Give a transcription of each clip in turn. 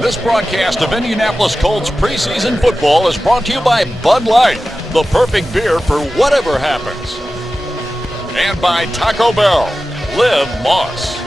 This broadcast of Indianapolis Colts preseason football is brought to you by Bud Light, the perfect beer for whatever happens. And by Taco Bell, Live Moss.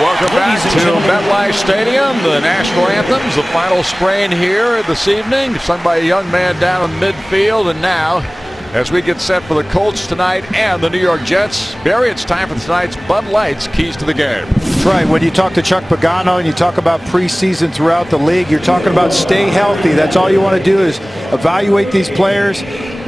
Welcome back to MetLife Stadium. The national anthems, the final strain here this evening, sung by a young man down in midfield. And now, as we get set for the Colts tonight and the New York Jets, Barry, it's time for tonight's Bud Light's Keys to the Game. That's right. When you talk to Chuck Pagano and you talk about preseason throughout the league, you're talking about stay healthy. That's all you want to do is evaluate these players,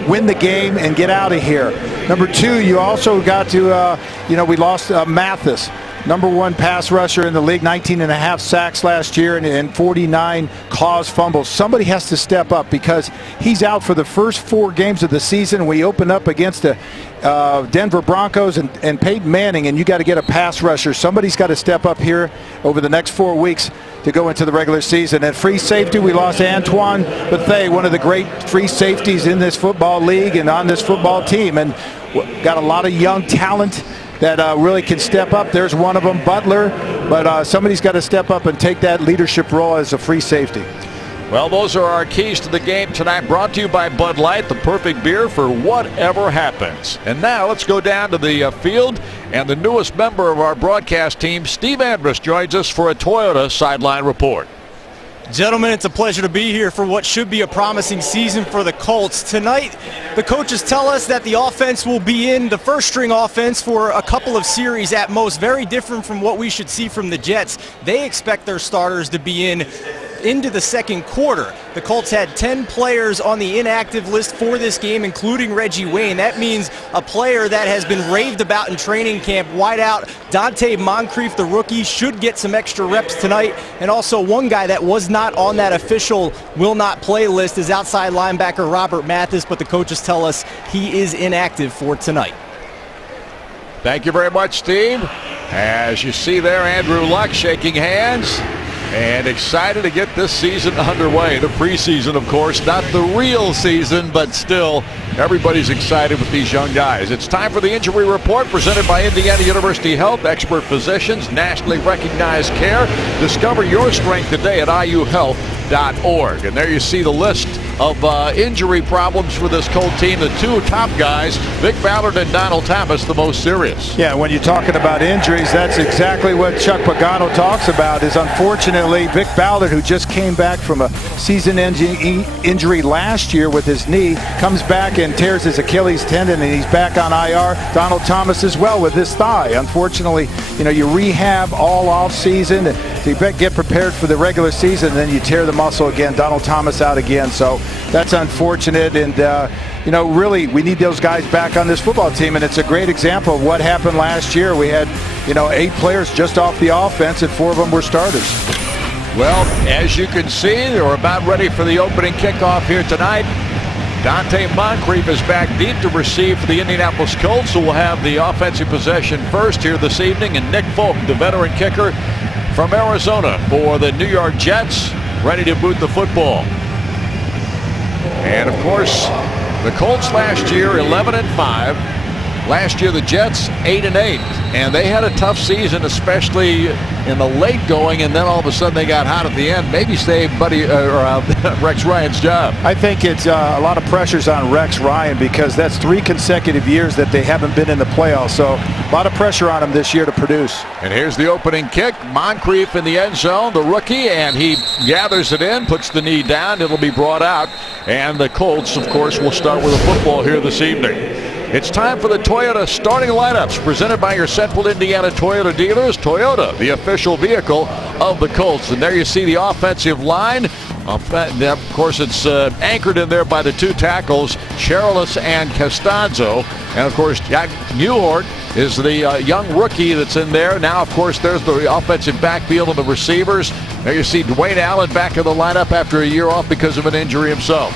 win the game, and get out of here. Number two, you also got to, we lost Mathis. #1 pass rusher in the league, 19.5 sacks last year and 49 caused fumbles. Somebody has to step up because he's out for the first 4 games of the season. We open up against the Denver Broncos and Peyton Manning, and you got to get a pass rusher. Somebody's got to step up here over the next 4 weeks to go into the regular season. And free safety, we lost Antoine Bethea, one of the great free safeties in this football league and on this football team. And got a lot of young talent that really can step up. There's one of them, Butler, but somebody's got to step up and take that leadership role as a free safety. Well, those are our keys to the game tonight, brought to you by Bud Light, the perfect beer for whatever happens. And now let's go down to the field, and the newest member of our broadcast team, Steve Andrus, joins us for a Toyota sideline report. Gentlemen, it's a pleasure to be here for what should be a promising season for the Colts. Tonight, the coaches tell us that the offense will be in the first-string offense for a couple of series at most, very different from what we should see from the Jets. They expect their starters to be into the second quarter. The Colts had 10 players on the inactive list for this game, including Reggie Wayne. That means a player that has been raved about in training camp, wideout Donte Moncrief, the rookie, should get some extra reps tonight. And also one guy that was not on that official will not play list is outside linebacker Robert Mathis, but the coaches tell us he is inactive for tonight. Thank you very much, Steve. As you see there, Andrew Luck shaking hands and excited to get this season underway. The preseason, of course, not the real season, but still, everybody's excited with these young guys. It's time for the injury report presented by Indiana University Health, expert physicians, nationally recognized care. Discover your strength today at iuhealth.org. And there you see the list of injury problems for this Colt team. The 2 top guys, Vic Ballard and Donald Thomas, the most serious. Yeah, when you're talking about injuries, that's exactly what Chuck Pagano talks about, is unfortunately Vic Ballard, who just came back from a season-ending injury last year with his knee, comes back and tears his Achilles tendon, and he's back on IR. Donald Thomas as well with his thigh. Unfortunately, you rehab all off season to get prepared for the regular season, and then you tear the muscle again. Donald Thomas out again. So that's unfortunate, and really we need those guys back on this football team, and it's a great example of what happened last year. We had 8 players just off the offense, and 4 of them were starters. Well, as you can see, they're about ready for the opening kickoff here tonight. Donte Moncrief is back deep to receive for the Indianapolis Colts, who will have the offensive possession first here this evening, and Nick Folk, the veteran kicker from Arizona for the New York Jets, ready to boot the football. And of course, the Colts last year 11-5. Last year the Jets 8-8, and they had a tough season, especially in the late going, and then all of a sudden they got hot at the end. Maybe saved Rex Ryan's job. I think it's a lot of pressures on Rex Ryan because that's 3 consecutive years that they haven't been in the playoffs. So a lot of pressure on him this year to produce. And here's the opening kick. Moncrief in the end zone, the rookie, and he gathers it in, puts the knee down. It'll be brought out, and the Colts, of course, will start with a football here this evening. It's time for the Toyota starting lineups presented by your Central Indiana Toyota dealers. Toyota, the official vehicle of the Colts. And there you see the offensive line Of course, it's anchored in there by the two tackles, Cherilus and Costanzo. And, of course, Jack Newhart is the young rookie that's in there. Now, of course, there's the offensive backfield and the receivers. There you see Dwayne Allen back in the lineup after a year off because of an injury himself.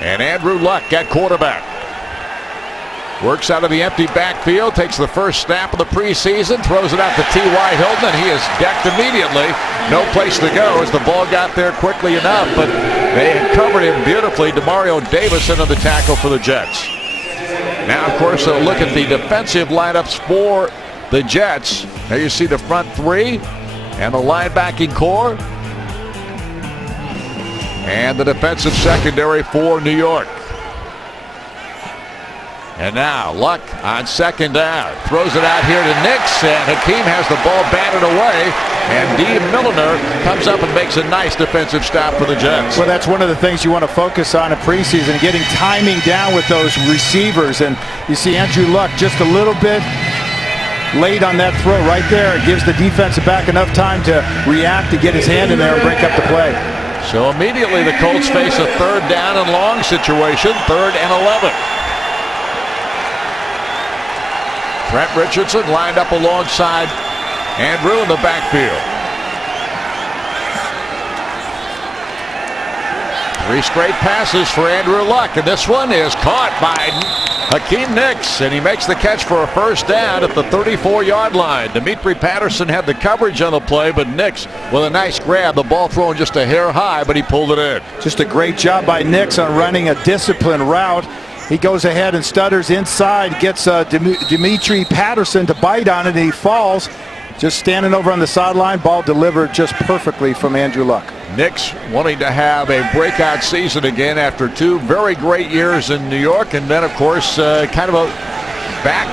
And Andrew Luck at quarterback. Works out of the empty backfield, takes the first snap of the preseason, throws it out to T.Y. Hilton, and he is decked immediately. No place to go as the ball got there quickly enough, but they had covered him beautifully. Demario Davis into the tackle for the Jets. Now, of course, a look at the defensive lineups for the Jets. There you see the front three and the linebacking core and the defensive secondary for New York. And now Luck on second down. Throws it out here to Nix, and Hakeem has the ball batted away. And Dean Milliner comes up and makes a nice defensive stop for the Jets. Well, that's one of the things you want to focus on in preseason, getting timing down with those receivers. And you see Andrew Luck just a little bit late on that throw right there. It gives the defensive back enough time to react, to get his hand in there and break up the play. So immediately the Colts face a third down and long situation, 3rd and 11. Trent Richardson lined up alongside Andrew in the backfield. 3 straight passes for Andrew Luck, and this one is caught by Hakeem Nicks, and he makes the catch for a first down at the 34-yard line. Dimitri Patterson had the coverage on the play, but Nicks with a nice grab. The ball thrown just a hair high, but he pulled it in. Just a great job by Nicks on running a disciplined route. He goes ahead and stutters inside, gets Dimitri Patterson to bite on it, and he falls. Just standing over on the sideline, ball delivered just perfectly from Andrew Luck. Knicks wanting to have a breakout season again after 2 very great years in New York, and then, of course, kind of a back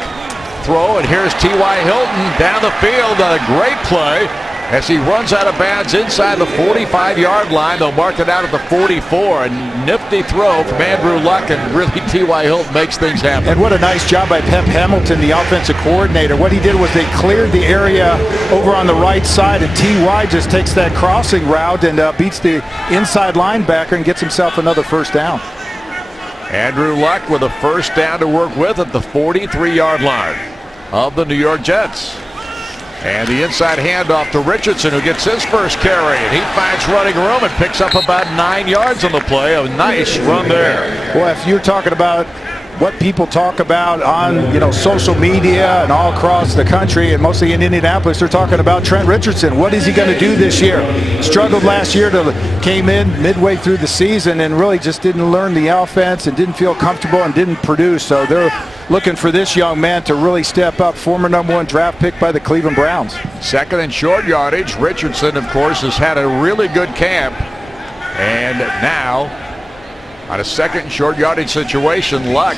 throw, and here's T.Y. Hilton down the field. A great play as he runs out of bounds inside the 45-yard line. They'll mark it out at the 44. A nifty throw from Andrew Luck, and really T.Y. Hilton makes things happen. And what a nice job by Pep Hamilton, the offensive coordinator. What he did was they cleared the area over on the right side, and T.Y. just takes that crossing route and beats the inside linebacker and gets himself another first down. Andrew Luck with a first down to work with at the 43-yard line of the New York Jets. And the inside handoff to Richardson, who gets his first carry, and he finds running room and picks up about 9 yards on the play. A nice run there. Well, if you're talking about what people talk about on social media and all across the country, and mostly in Indianapolis, they're talking about Trent Richardson. What is he going to do this year? Struggled last year, came in midway through the season and really just didn't learn the offense and didn't feel comfortable and didn't produce. So they're looking for this young man to really step up. Former #1 draft pick by the Cleveland Browns. 2nd and short yardage. Richardson, of course, has had a really good camp, and now on a 2nd and short yardage situation, Luck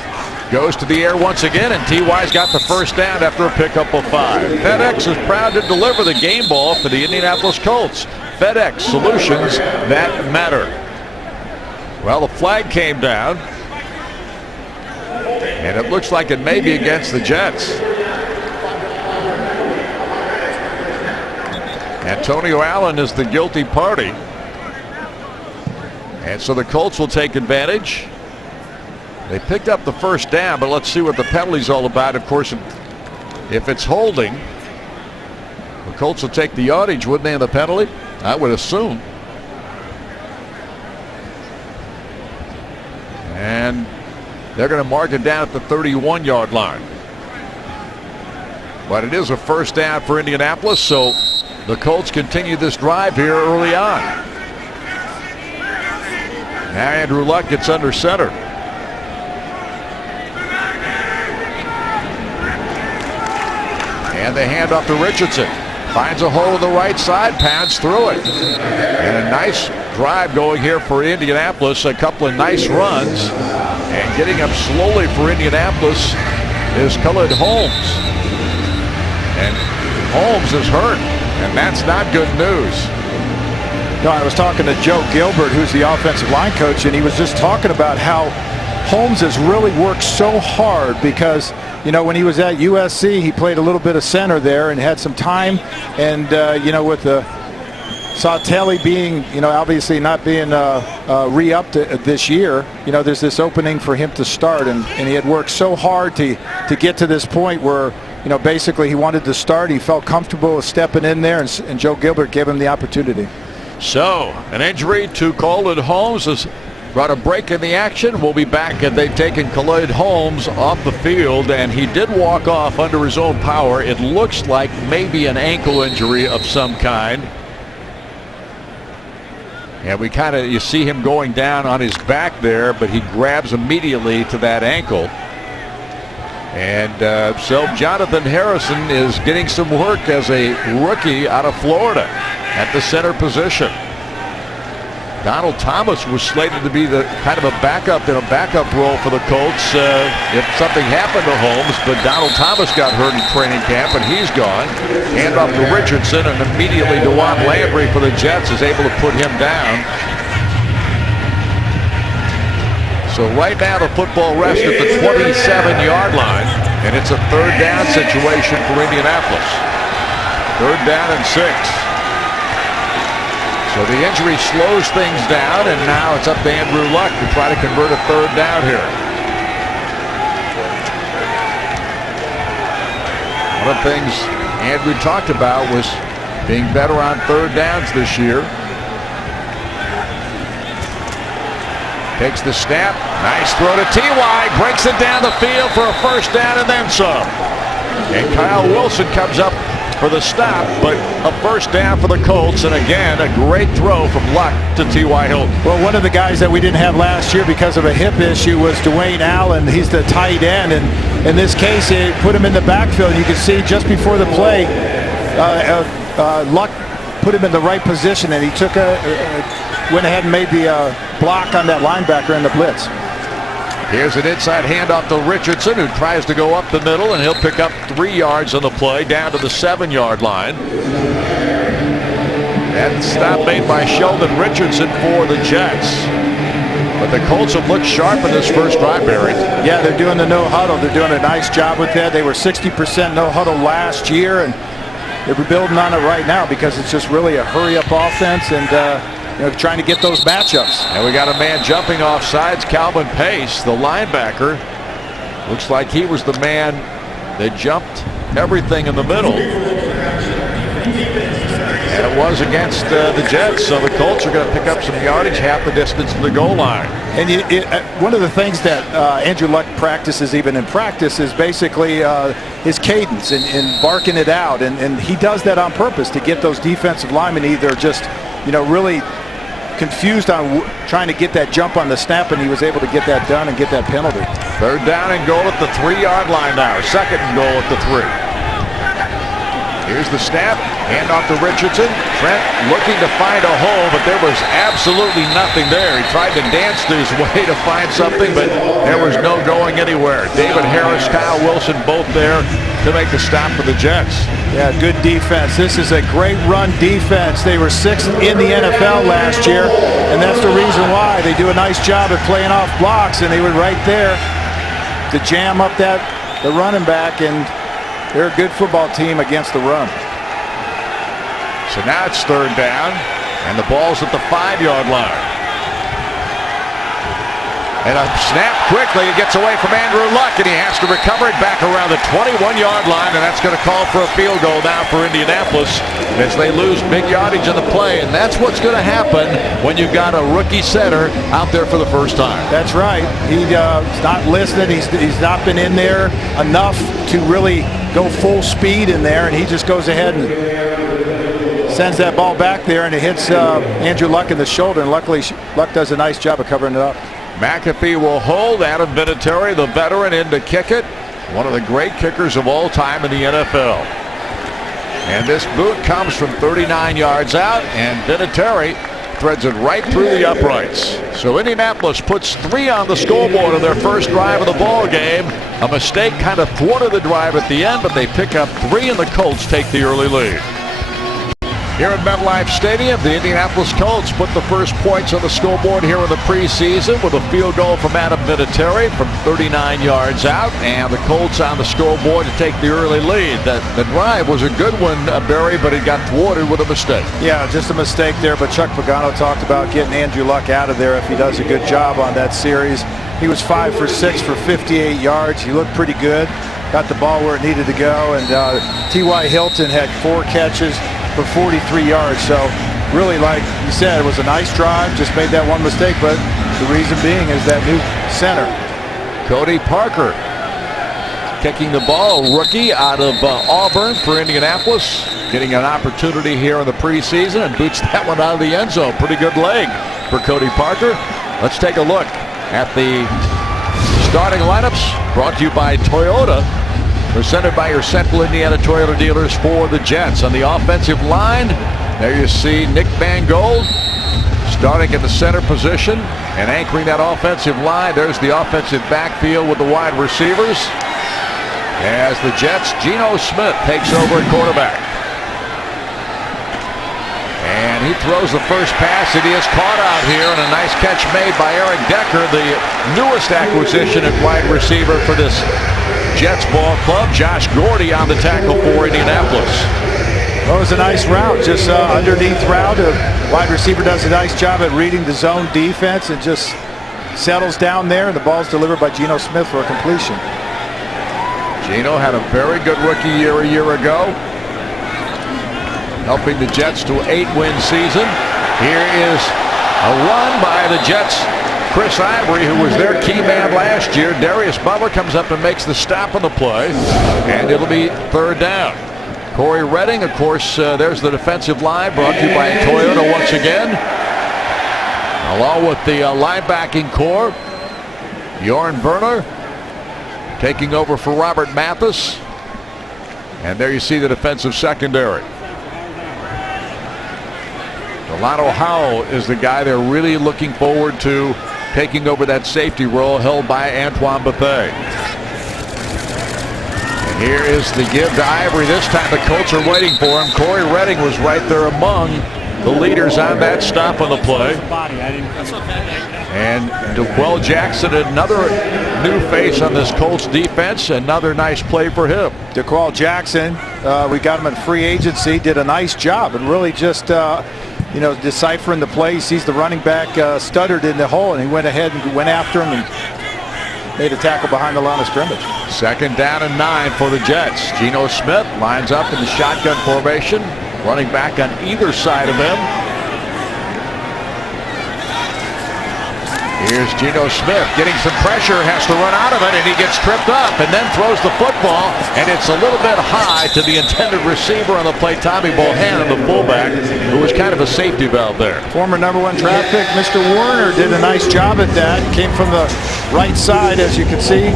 goes to the air once again, and T.Y.'s got the first down after a pickup of 5. FedEx is proud to deliver the game ball for the Indianapolis Colts. FedEx, solutions that matter. Well, the flag came down, and it looks like it may be against the Jets. Antonio Allen is the guilty party. And so the Colts will take advantage. They picked up the first down, but let's see what the penalty's all about. Of course, if it's holding, the Colts will take the yardage, wouldn't they, in the penalty? I would assume. And they're going to mark it down at the 31-yard line. But it is a first down for Indianapolis, so the Colts continue this drive here early on. Now Andrew Luck gets under center. And they hand off to Richardson. Finds a hole in the right side, pounds through it. And a nice drive going here for Indianapolis. A couple of nice runs. And getting up slowly for Indianapolis is Khalid Holmes. And Holmes is hurt, and that's not good news. No, I was talking to Joe Gilbert, who's the offensive line coach, and he was just talking about how Holmes has really worked so hard because, when he was at USC, he played a little bit of center there and had some time. And, with the Sautelli being, obviously not being re-upped this year, there's this opening for him to start, and he had worked so hard to get to this point where, basically he wanted to start. He felt comfortable with stepping in there, and Joe Gilbert gave him the opportunity. So, an injury to Khalid Holmes has brought a break in the action. We'll be back, and they've taken Khalid Holmes off the field, and he did walk off under his own power. It looks like maybe an ankle injury of some kind. And you see him going down on his back there, but he grabs immediately to that ankle. And so Jonathan Harrison is getting some work as a rookie out of Florida at the center position. Donald Thomas was slated to be the kind of a backup in a backup role for the Colts if something happened to Holmes, but Donald Thomas got hurt in training camp and he's gone. Hand off to Richardson, and immediately DeJuan Landry for the Jets is able to put him down. So right now the football rests at the 27-yard line, and it's a third down situation for Indianapolis. Third down and 6. So the injury slows things down, and now it's up to Andrew Luck to try to convert a third down here. One of the things Andrew talked about was being better on third downs this year. Takes the snap. Nice throw to T.Y. Breaks it down the field for a first down and then some. And Kyle Wilson comes up for the stop, but a first down for the Colts, and again a great throw from Luck to T.Y. Hilton. Well, one of the guys that we didn't have last year because of a hip issue was Dwayne Allen. He's the tight end, and in this case it put him in the backfield. You can see just before the play Luck put him in the right position, and he went ahead and made the block on that linebacker in the blitz. Here's an inside handoff to Richardson, who tries to go up the middle, and he'll pick up 3 yards on the play down to the 7-yard line. And stop made by Sheldon Richardson for the Jets. But the Colts have looked sharp in this first drive, Barry. Yeah, they're doing the no huddle. They're doing a nice job with that. They were 60% no huddle last year, and they're building on it right now because it's just really a hurry-up offense, and trying to get those matchups. And we got a man jumping off sides, Calvin Pace, the linebacker. Looks like he was the man that jumped everything in the middle. And it was against the Jets, so the Colts are going to pick up some yardage, half the distance to the goal line. And one of the things that Andrew Luck practices, even in practice, is basically his cadence and barking it out. And he does that on purpose to get those defensive linemen either just, really confused on trying to get that jump on the snap, and he was able to get that done and get that penalty. Third down and goal at the 3-yard line now. Second and goal at the 3. Here's the snap. Hand off to Richardson. Trent looking to find a hole, but there was absolutely nothing there. He tried to dance his way to find something, but there was no going anywhere. David Harris, Kyle Wilson both there to make the stop for the Jets. Yeah, good defense. This is a great run defense. They were 6th in the NFL last year, and that's the reason why. They do a nice job at playing off blocks, and they were right there to jam up the running back, and they're a good football team against the run. So now it's third down, and the ball's at the 5-yard line. And a snap quickly. It gets away from Andrew Luck, and he has to recover it back around the 21-yard line, and that's going to call for a field goal now for Indianapolis as they lose big yardage in the play. And that's what's going to happen when you've got a rookie center out there for the first time. That's right. He's not listening. He's not been in there enough to really go full speed in there, and he just goes ahead and sends that ball back there, and it hits Andrew Luck in the shoulder, and luckily Luck does a nice job of covering it up. McAfee will hold. Adam Vinatieri, the veteran, in to kick it. One of the great kickers of all time in the NFL. And this boot comes from 39 yards out, and Vinatieri threads it right through the uprights. So Indianapolis puts 3 on the scoreboard of their first drive of the ball game. A mistake kind of thwarted the drive at the end, but they pick up 3, and the Colts take the early lead. Here at MetLife Stadium, the Indianapolis Colts put the first points on the scoreboard here in the preseason with a field goal from Adam Vinatieri from 39 yards out, and the Colts on the scoreboard to take the early lead. The drive was a good one, Barry, but it got thwarted with a mistake. Yeah, just a mistake there, but Chuck Pagano talked about getting Andrew Luck out of there if he does a good job on that series. He was 5 for 6 for 58 yards. He looked pretty good. Got the ball where it needed to go, and T.Y. Hilton had 4 catches for 43 yards. So really, like you said, it was a nice drive. Just made that one mistake, but the reason being is that new center. Cody Parker kicking the ball, rookie out of Auburn for Indianapolis, getting an opportunity here in the preseason and boots that one out of the end zone. Pretty good leg for Cody Parker. Let's take a look at the starting lineups, brought to you by Toyota, presented by your Central Indiana Toyota dealers for the Jets. On the offensive line, there you see Nick Mangold starting in the center position and anchoring that offensive line. There's the offensive backfield with the wide receivers. As the Jets, Geno Smith takes over at quarterback. And he throws the first pass. It is caught out here, and a nice catch made by Eric Decker, the newest acquisition at wide receiver for this Jets ball club. Josh Gordy on the tackle for Indianapolis. That was a nice route, just underneath route. The wide receiver does a nice job at reading the zone defense and just settles down there, and the ball's delivered by Geno Smith for a completion. Geno had a very good rookie year a year ago, helping the Jets to an 8-win season. Here is a run by the Jets. Chris Ivory, who was their key man last year. Darius Butler comes up and makes the stop on the play, and it'll be third down. Corey Redding, of course, there's the defensive line, brought to you by Toyota once again, along with the linebacking core. Jorn Werner taking over for Robert Mathis, and there you see the defensive secondary. Delano Howell is the guy they're really looking forward to taking over that safety role held by Antoine Bethea. And here is the give to Ivory. This time the Colts are waiting for him. Corey Redding was right there among the leaders on that stop on the play. And DeQuell Jackson, another new face on this Colts defense. Another nice play for him. DeQuell Jackson, we got him in free agency, did a nice job and really just deciphering the play. He sees the running back stuttered in the hole, and he went ahead and went after him and made a tackle behind the line of scrimmage. Second down and 9 for the Jets. Geno Smith lines up in the shotgun formation, running back on either side of him. Here's Geno Smith getting some pressure, has to run out of it, and he gets tripped up and then throws the football, and it's a little bit high to the intended receiver on the play, Tommy Bohannon, the fullback, who was kind of a safety valve there. Former #1 draft pick Mr. Warner did a nice job at that. Came from the right side, as you can see.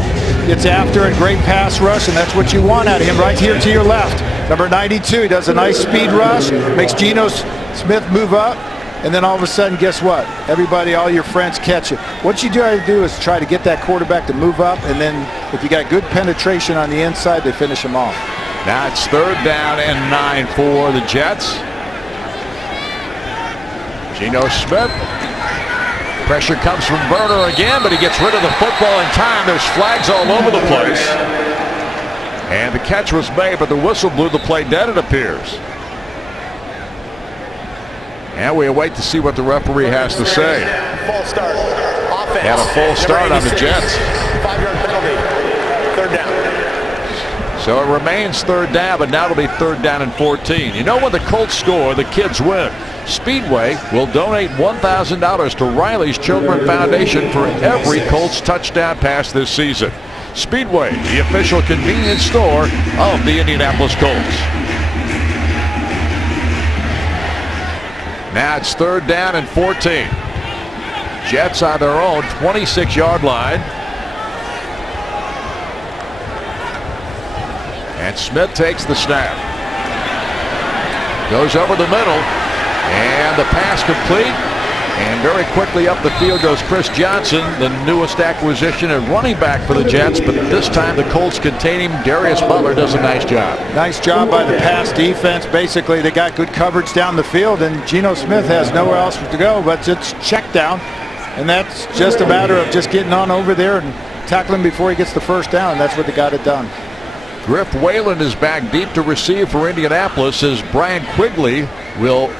Gets after it, great pass rush, and that's what you want out of him right here to your left. Number 92, he does a nice speed rush, makes Geno Smith move up. And then all of a sudden, guess what? Everybody, all your friends catch it. What you try to do is try to get that quarterback to move up, and then if you got good penetration on the inside, they finish him off. Now it's third down and 9 for the Jets. Geno Smith. Pressure comes from Werner again, but he gets rid of the football in time. There's flags all over the place. And the catch was made, but the whistle blew the play dead, it appears. And we await to see what the referee has to say. Full start. Offense. Had a full start on the Jets. 5-yard penalty. Third down. So it remains third down, but now it'll be third down and 14. You know, when the Colts score, the kids win. Speedway will donate $1,000 to Riley's Children Foundation for every Colts touchdown pass this season. Speedway, the official convenience store of the Indianapolis Colts. Now it's third down and 14. Jets on their own 26-yard line. And Smith takes the snap. Goes over the middle. And the pass complete. And very quickly up the field goes Chris Johnson, the newest acquisition and running back for the Jets, but this time the Colts contain him. Darius Butler does a nice job. Nice job by the pass defense. Basically, they got good coverage down the field, and Geno Smith has nowhere else to go but just check down. And that's just a matter of just getting on over there and tackling before he gets the first down, and that's what they got it done. Griff Whalen is back deep to receive for Indianapolis as Brian Quigley will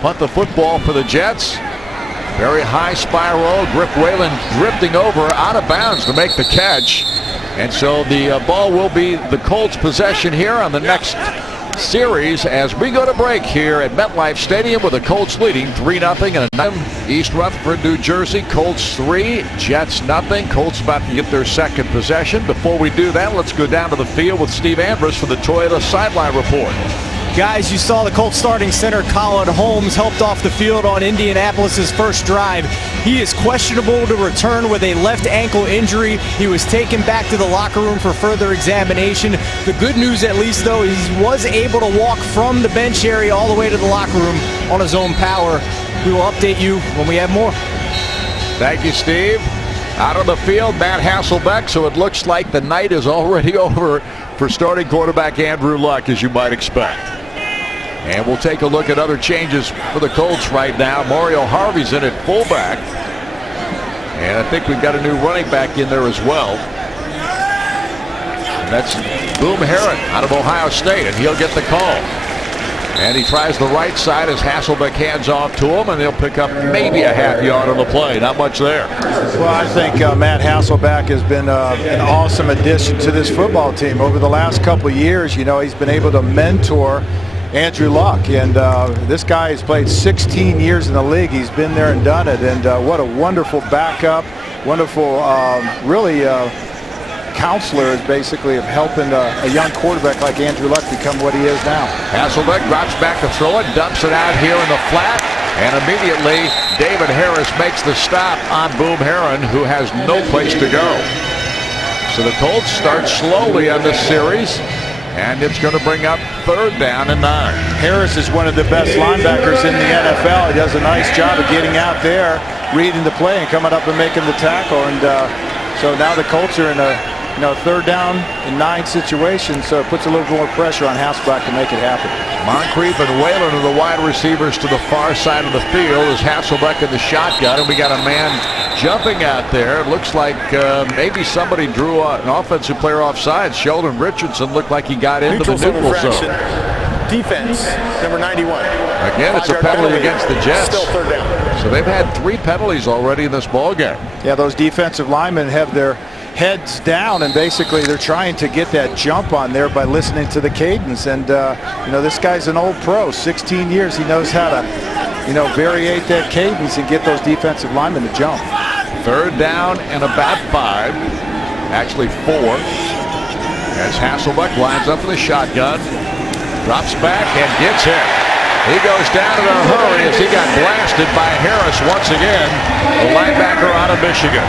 punt the football for the Jets. Very high spiral. Griff Whalen drifting over out of bounds to make the catch. And so the ball will be the Colts' possession here on the next series as we go to break here at MetLife Stadium with the Colts leading 3-0 and a East Rutherford, New Jersey. Colts 3, Jets nothing. Colts about to get their second possession. Before we do that, let's go down to the field with Steve Andrus for the Toyota Sideline Report. Guys, you saw the Colts starting center Colin Holmes helped off the field on Indianapolis's first drive. He is questionable to return with a left ankle injury. He was taken back to the locker room for further examination. The good news, at least, though, is he was able to walk from the bench area all the way to the locker room on his own power. We will update you when we have more. Thank you, Steve. Out on the field, Matt Hasselbeck, so it looks like the night is already over for starting quarterback Andrew Luck, as you might expect. And we'll take a look at other changes for the Colts right now. Mario Harvey's in at fullback. And I think we've got a new running back in there as well. And that's Boom Herron out of Ohio State, and he'll get the call. And he tries the right side as Hasselbeck hands off to him, and they'll pick up maybe a half yard on the play. Not much there. Well, I think Matt Hasselbeck has been an awesome addition to this football team. Over the last couple of years, you know, he's been able to mentor Andrew Luck, and this guy has played 16 years in the league. He's been there and done it, and what a wonderful backup, wonderful, really counselor is basically of helping a young quarterback like Andrew Luck become what he is now. Hasselbeck drops back to throw it, dumps it out here in the flat, and immediately David Harris makes the stop on Boom Herron, who has no place to go. So the Colts start slowly on this series, and it's going to bring up 3rd down and 9. Harris is one of the best linebackers in the NFL. He does a nice job of getting out there, reading the play, and coming up and making the tackle. And so now the Colts are in a 3rd down and 9 situation, so it puts a little more pressure on Hasselbeck to make it happen. Moncrief and Whalen are the wide receivers to the far side of the field as Hasselbeck in the shotgun, and we got a man jumping out there. It looks like maybe somebody drew an offensive player offside. Sheldon Richardson looked like he got into the neutral zone. Defense, number 91. Again, it's a penalty against the Jets. Still 3rd down. So they've had 3 penalties already in this ballgame. Yeah, those defensive linemen have their heads down, and basically they're trying to get that jump on there by listening to the cadence. And this guy's an old pro, 16 years. He knows how to variate that cadence and get those defensive linemen to jump. 3rd down and about 5, actually 4, as Hasselbeck lines up in the shotgun, drops back and gets hit. He goes down in a hurry as he got blasted by Harris once again, the linebacker out of Michigan.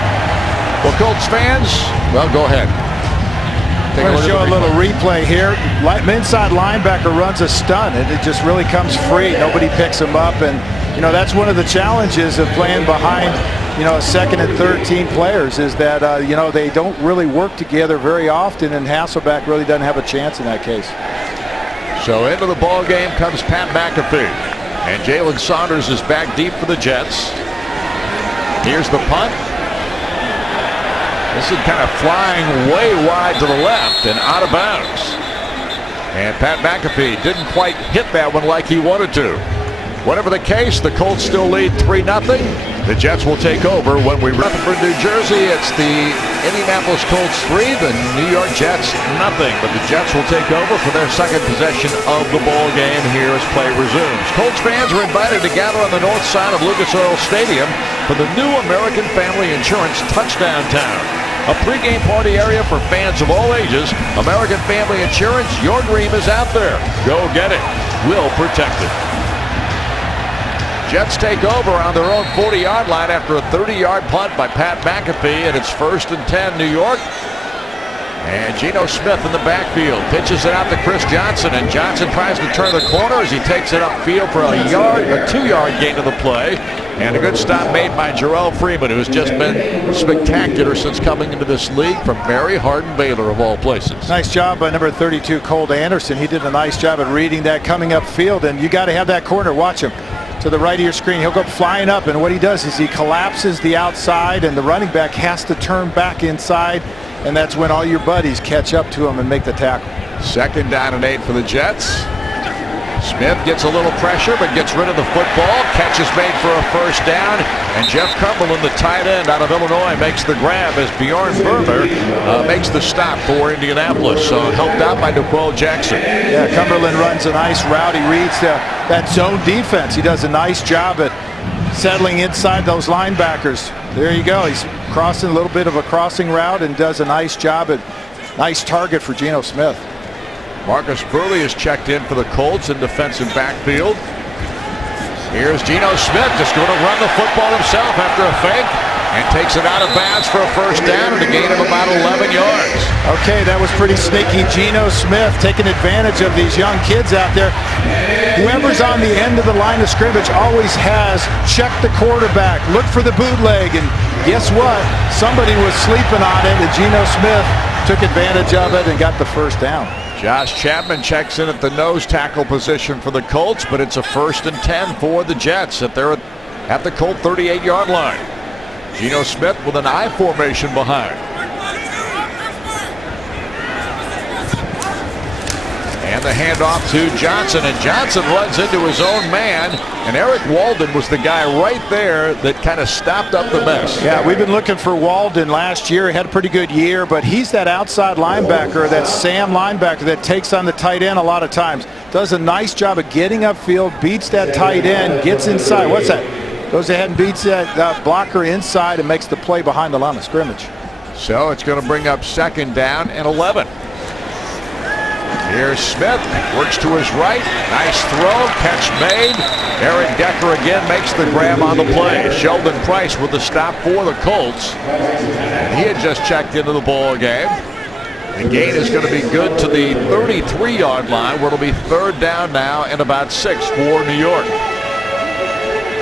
Well, Colts fans, well, go ahead. We're going to show a little replay here. Inside linebacker runs a stunt, and it just really comes free. Nobody picks him up, and that's one of the challenges of playing behind a 2nd and 3rd team players is that they don't really work together very often, and Hasselbeck really doesn't have a chance in that case. So into the ball game comes Pat McAfee, and Jalen Saunders is back deep for the Jets. Here's the punt. This is kind of flying way wide to the left and out of bounds. And Pat McAfee didn't quite hit that one like he wanted to. Whatever the case, the Colts still lead 3-0. The Jets will take over when we Rutherford, New Jersey. It's the Indianapolis Colts 3, the New York Jets nothing. But the Jets will take over for their second possession of the ball game here as play resumes. Colts fans are invited to gather on the north side of Lucas Oil Stadium for the new American Family Insurance Touchdown Town. A pregame party area for fans of all ages. American Family Insurance, your dream is out there. Go get it. We'll protect it. Jets take over on their own 40-yard line after a 30-yard punt by Pat McAfee, and it's 1st and 10 New York. And Geno Smith in the backfield pitches it out to Chris Johnson, and Johnson tries to turn the corner as he takes it upfield for a 2-yard gain of the play. And a good stop made by Jarrell Freeman, who's just been spectacular since coming into this league from Mary Hardin-Baylor, of all places. Nice job by number 32, Colt Anderson. He did a nice job at reading that coming up field, and you got to have that corner. Watch him. To the right of your screen, he'll go flying up, and what he does is he collapses the outside, and the running back has to turn back inside, and that's when all your buddies catch up to him and make the tackle. 2nd down and 8 for the Jets. Smith gets a little pressure but gets rid of the football. Catch is made for a 1st down, and Jeff Cumberland, the tight end out of Illinois, makes the grab as Bjorn Burner makes the stop for Indianapolis. So helped out by DeQuell Jackson. Yeah, Cumberland runs a nice route. He reads that zone defense. He does a nice job at settling inside those linebackers. There you go. He's crossing a little bit of a crossing route and does a nice job at nice target for Geno Smith. Marcus Burley is checked in for the Colts in defensive backfield. Here's Geno Smith just going to run the football himself after a fake and takes it out of bounds for a 1st down and a gain of about 11 yards. Okay, that was pretty sneaky. Geno Smith taking advantage of these young kids out there. Whoever's on the end of the line of scrimmage always has checked the quarterback, look for the bootleg, and guess what? Somebody was sleeping on it, and Geno Smith took advantage of it and got the 1st down. Josh Chapman checks in at the nose tackle position for the Colts, but it's a 1st and 10 for the Jets at the Colt 38-yard line. Geno Smith with an I formation behind. And the handoff to Johnson, and Johnson runs into his own man, and Eric Walden was the guy right there that kind of stopped up the mess. Yeah, we've been looking for Walden last year. He had a pretty good year, but he's that outside linebacker, that Sam linebacker that takes on the tight end a lot of times. Does a nice job of getting upfield, beats that tight end, gets inside. What's that? Goes ahead and beats that blocker inside and makes the play behind the line of scrimmage. So it's going to bring up 2nd down and 11. Here's Smith, works to his right, nice throw, catch made. Eric Decker again makes the grab on the play. Sheldon Price with the stop for the Colts. And he had just checked into the ball game. The gain is going to be good to the 33-yard line, where it'll be 3rd down now and about 6 for New York.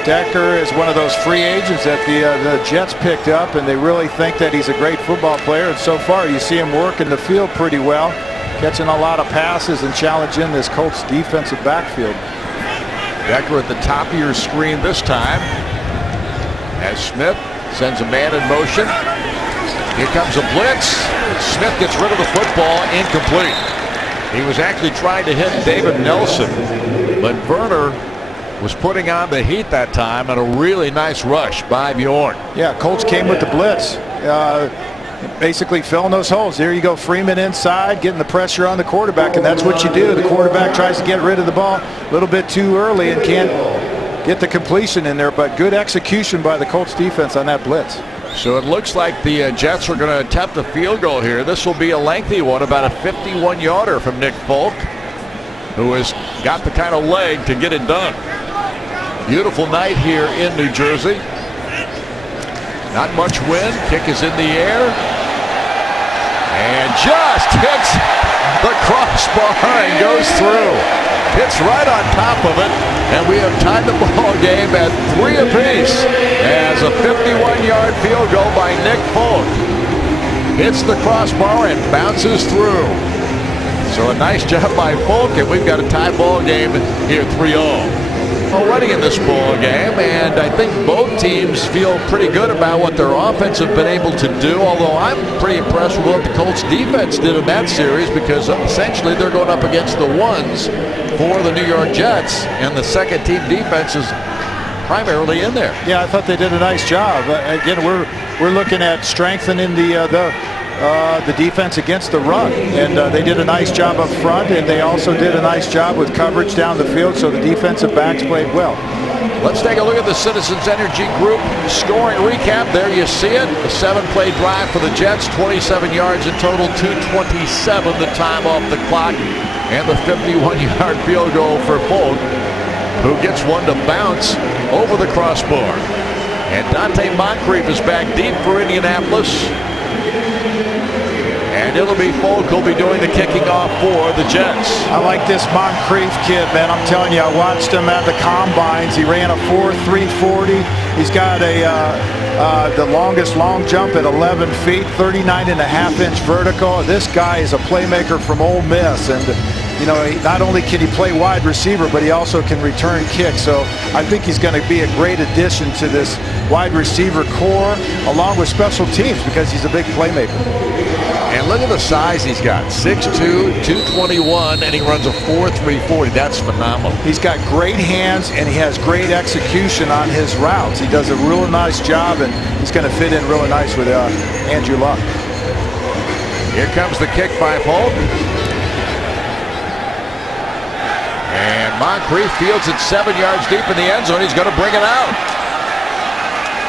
Decker is one of those free agents that the Jets picked up, and they really think that he's a great football player. And so far, you see him work in the field pretty well, catching a lot of passes and challenging this Colts defensive backfield. Decker at the top of your screen this time as Smith sends a man in motion. Here comes a blitz. Smith gets rid of the football, incomplete. He was actually trying to hit David Nelson, but Werner was putting on the heat that time, and a really nice rush by Bjorn. Yeah, Colts came with the blitz. Basically filling those holes. There you go, Freeman inside, getting the pressure on the quarterback, and that's what you do. The quarterback tries to get rid of the ball a little bit too early and can't get the completion in there, but good execution by the Colts defense on that blitz. So it looks like the Jets are going to attempt a field goal here. This will be a lengthy one, about a 51-yarder from Nick Folk, who has got the kind of leg to get it done. Beautiful night here in New Jersey. Not much wind. Kick is in the air. And just hits the crossbar and goes through. Hits right on top of it. And we have tied the ball game at 3 apiece as a 51-yard field goal by Nick Folk hits the crossbar and bounces through. So a nice job by Folk, and we've got a tie ball game here 3-0. Already in this ball game, and I think both teams feel pretty good about what their offense have been able to do, although I'm pretty impressed with what the Colts defense did in that series, because essentially they're going up against the ones for the New York Jets, and the second team defense is primarily in there. Yeah, I thought they did a nice job. Again, we're looking at strengthening the defense against the run, and they did a nice job up front, and they also did a nice job with coverage down the field, so the defensive backs played well. Let's take a look at the Citizens Energy Group scoring recap. There you see it, a 7-play drive for the Jets, 27 yards in total, 2:27 the time off the clock, and the 51-yard field goal for Folk, who gets one to bounce over the crossbar. And Dante Moncrief is back deep for Indianapolis. And And it'll be Folk who'll be doing the kicking off for the Jets. I like this Moncrief kid, man. I'm telling you, I watched him at the combines. He ran a 4.340. He's got the longest long jump at 11 feet, 39.5-inch vertical. This guy is a playmaker from Ole Miss, and you know, not only can he play wide receiver, but he also can return kicks. So I think he's going to be a great addition to this wide receiver core, along with special teams, because he's a big playmaker. And look at the size he's got, 6'2", 221, and he runs a 4.340. That's phenomenal. He's got great hands, and he has great execution on his routes. He does a real nice job, and he's going to fit in really nice with Andrew Luck. Here comes the kick by Folk. And Moncrief fields it 7 yards deep in the end zone. He's going to bring it out.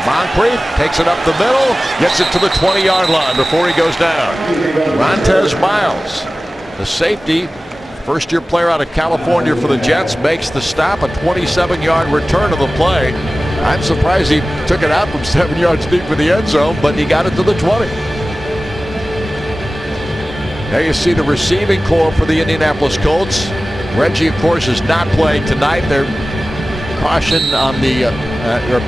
Moncrief takes it up the middle, gets it to the 20-yard line before he goes down. Montez Miles, the safety, first-year player out of California for the Jets, makes the stop, a 27-yard return of the play. I'm surprised he took it out from 7 yards deep in the end zone, but he got it to the 20. There you see the receiving core for the Indianapolis Colts. Reggie, of course, is not playing tonight. They're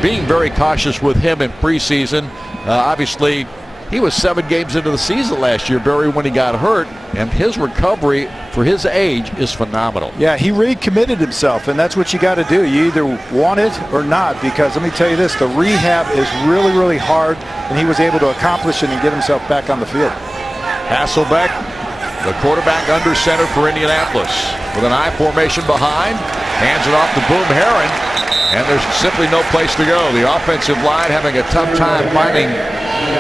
being very cautious with him in preseason. Obviously, he was 7 games into the season last year, Barry, when he got hurt, and his recovery for his age is phenomenal. Yeah, he recommitted himself, and that's what you got to do. You either want it or not, because let me tell you this, the rehab is really, really hard, and he was able to accomplish it and get himself back on the field. Hasselbeck, the quarterback under center for Indianapolis, with an I formation behind, hands it off to Boom Herron, and there's simply no place to go. The offensive line having a tough time finding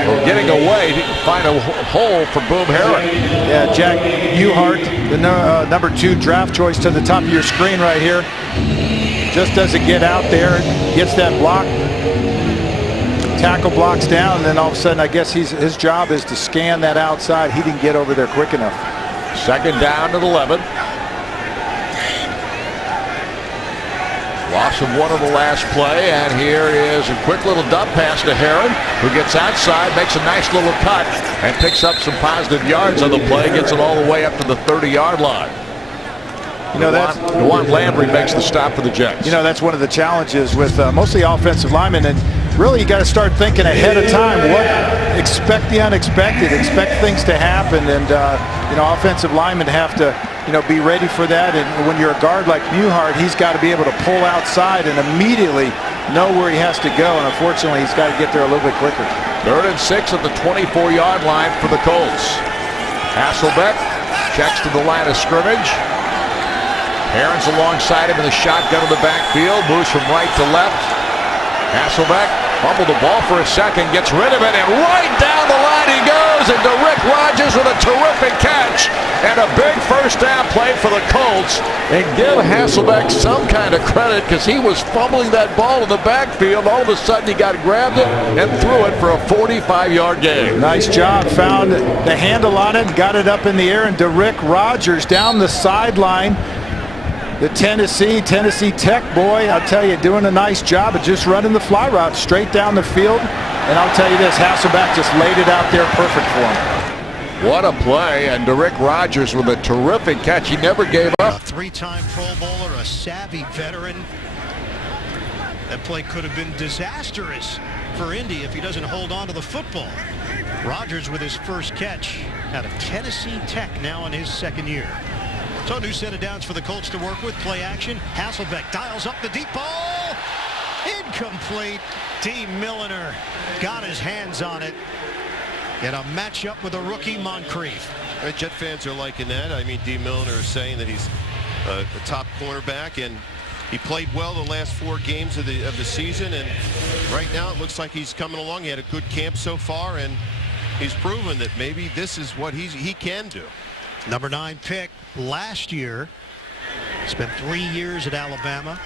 or getting away to find a hole for Boom Herron. Yeah, Jack Uhart, the number 2 draft choice, to the top of your screen right here, just doesn't get out there, gets that block, tackle blocks down, and then all of a sudden I guess his job is to scan that outside. He didn't get over there quick enough. Second down at 11. Loss of one on the last play, and here is a quick little dump pass to Herron, who gets outside, makes a nice little cut, and picks up some positive yards on the play, gets it all the way up to the 30-yard line. You know, Dewan Landry makes the stop for the Jets. You know, that's one of the challenges with mostly offensive linemen, and really you got to start thinking ahead of time. Expect the unexpected, expect things to happen, and you know, offensive linemen have to, you know, be ready for that. And when you're a guard like Uhart, he's got to be able to pull outside and immediately know where he has to go, and unfortunately he's got to get there a little bit quicker. 3rd and 6 at the 24-yard line for the Colts. Hasselbeck checks to the line of scrimmage. Herron's alongside him in the shotgun in the backfield, moves from right to left. Hasselbeck fumbled the ball for a second, gets rid of it, and right down the line he goes, and Rick Rogers with a terrific catch and a big first down play for the Colts. And give Hasselbeck some kind of credit, because he was fumbling that ball in the backfield. All of a sudden he grabbed it and threw it for a 45-yard gain. Nice job, found the handle on it, got it up in the air, and Rick Rogers down the sideline. The Tennessee Tech boy, I'll tell you, doing a nice job of just running the fly route straight down the field. And I'll tell you this, Hasselbeck just laid it out there perfect for him. What a play, and Rick Rogers with a terrific catch. He never gave up. A 3-time Pro Bowler, a savvy veteran. That play could have been disastrous for Indy if he doesn't hold on to the football. Rogers with his first catch out of Tennessee Tech now in his 2nd year. So a new set of downs for the Colts to work with. Play action. Hasselbeck dials up the deep ball. Incomplete. Dee Milliner got his hands on it. And a matchup with a rookie Moncrief. Jet fans are liking that. I mean, Dee Milliner is saying that he's a top cornerback, and he played well the last 4 games of the season. And right now it looks like he's coming along. He had a good camp so far, and he's proven that maybe this is what he can do. Number 9 pick last year. Spent 3 years at Alabama.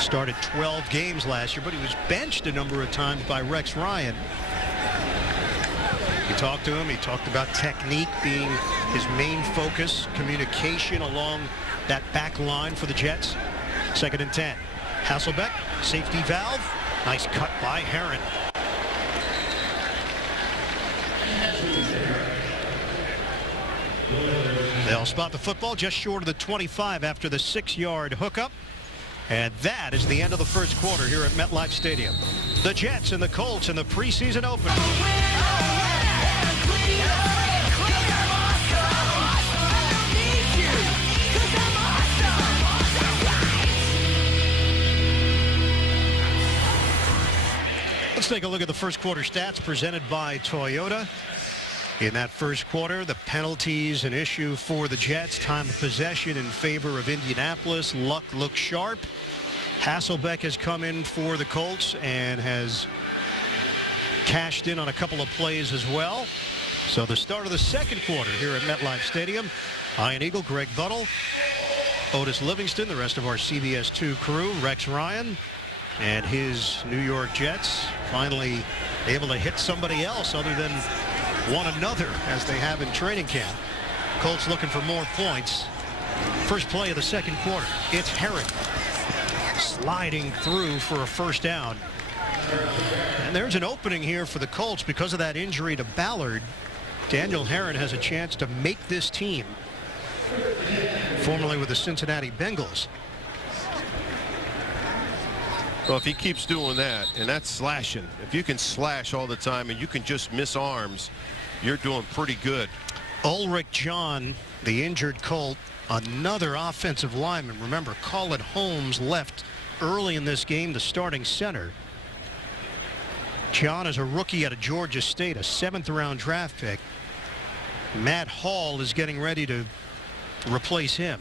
Started 12 games last year, but he was benched a number of times by Rex Ryan. You talked to him. He talked about technique being his main focus, communication along that back line for the Jets. 2nd and 10. Hasselbeck, safety valve. Nice cut by Herron. They'll spot the football just short of the 25 after the 6-yard hookup. And that is the end of the first quarter here at MetLife Stadium. The Jets and the Colts in the preseason opener. Let's take a look at the first quarter stats presented by Toyota. In that first quarter, the penalties an issue for the Jets. Time of possession in favor of Indianapolis. Luck looks sharp. Hasselbeck has come in for the Colts and has cashed in on a couple of plays as well. So the start of the second quarter here at MetLife Stadium. Ian Eagle, Greg Buttle, Otis Livingston, the rest of our CBS 2 crew, Rex Ryan, and his New York Jets finally able to hit somebody else other than one another as they have in training camp. Colts looking for more points. First play of the second quarter. It's Herron sliding through for a first down. And there's an opening here for the Colts because of that injury to Ballard. Daniel Herron has a chance to make this team, formerly with the Cincinnati Bengals. Well, if he keeps doing that, and that's slashing, if you can slash all the time and you can just miss arms, you're doing pretty good. Ulrich John, the injured Colt, another offensive lineman. Remember, Colin Holmes left early in this game, the starting center. John is a rookie out of Georgia State, a 7th-round draft pick. Matt Hall is getting ready to replace him.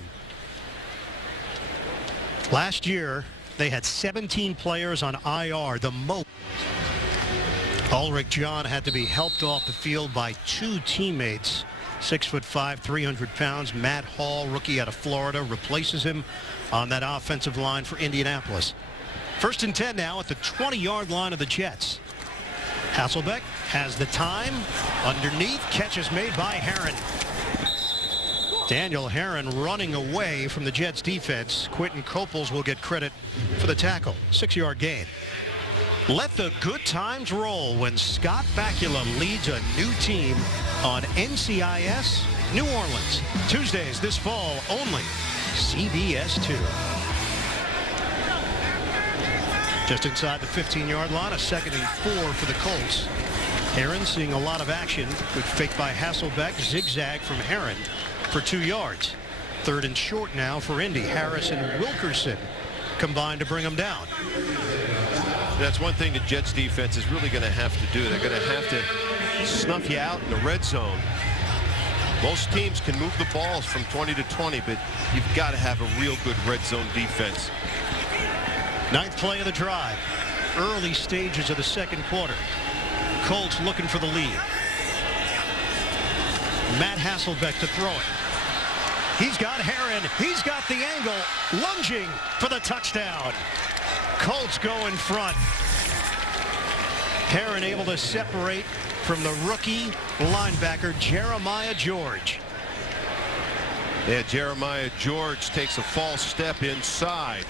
Last year, they had 17 players on IR, the most. Ulrich John had to be helped off the field by 2 teammates. 6'5", 300 pounds. Matt Hall, rookie out of Florida, replaces him on that offensive line for Indianapolis. 1st and 10 now at the 20-yard line of the Jets. Hasselbeck has the time. Underneath, catch is made by Herron. Daniel Herron running away from the Jets defense. Quentin Coples will get credit for the tackle. 6-yard gain. Let the good times roll when Scott Bakula leads a new team on NCIS New Orleans. Tuesdays this fall only. CBS 2. Just inside the 15-yard line, a 2nd and 4 for the Colts. Herron seeing a lot of action. Good fake by Hasselbeck. Zigzag from Herron for 2 yards. 3rd and short now for Indy. Harris and Wilkerson combined to bring them down. That's one thing the Jets defense is really going to have to do. They're going to have to snuff you out in the red zone. Most teams can move the balls from 20 to 20, but you've got to have a real good red zone defense. 9th play of the drive. Early stages of the second quarter. Colts looking for the lead. Matt Hasselbeck to throw it. He's got Herron. He's got the angle. Lunging for the touchdown. Colts go in front. Herron able to separate from the rookie linebacker Jeremiah George. Yeah, Jeremiah George takes a false step inside.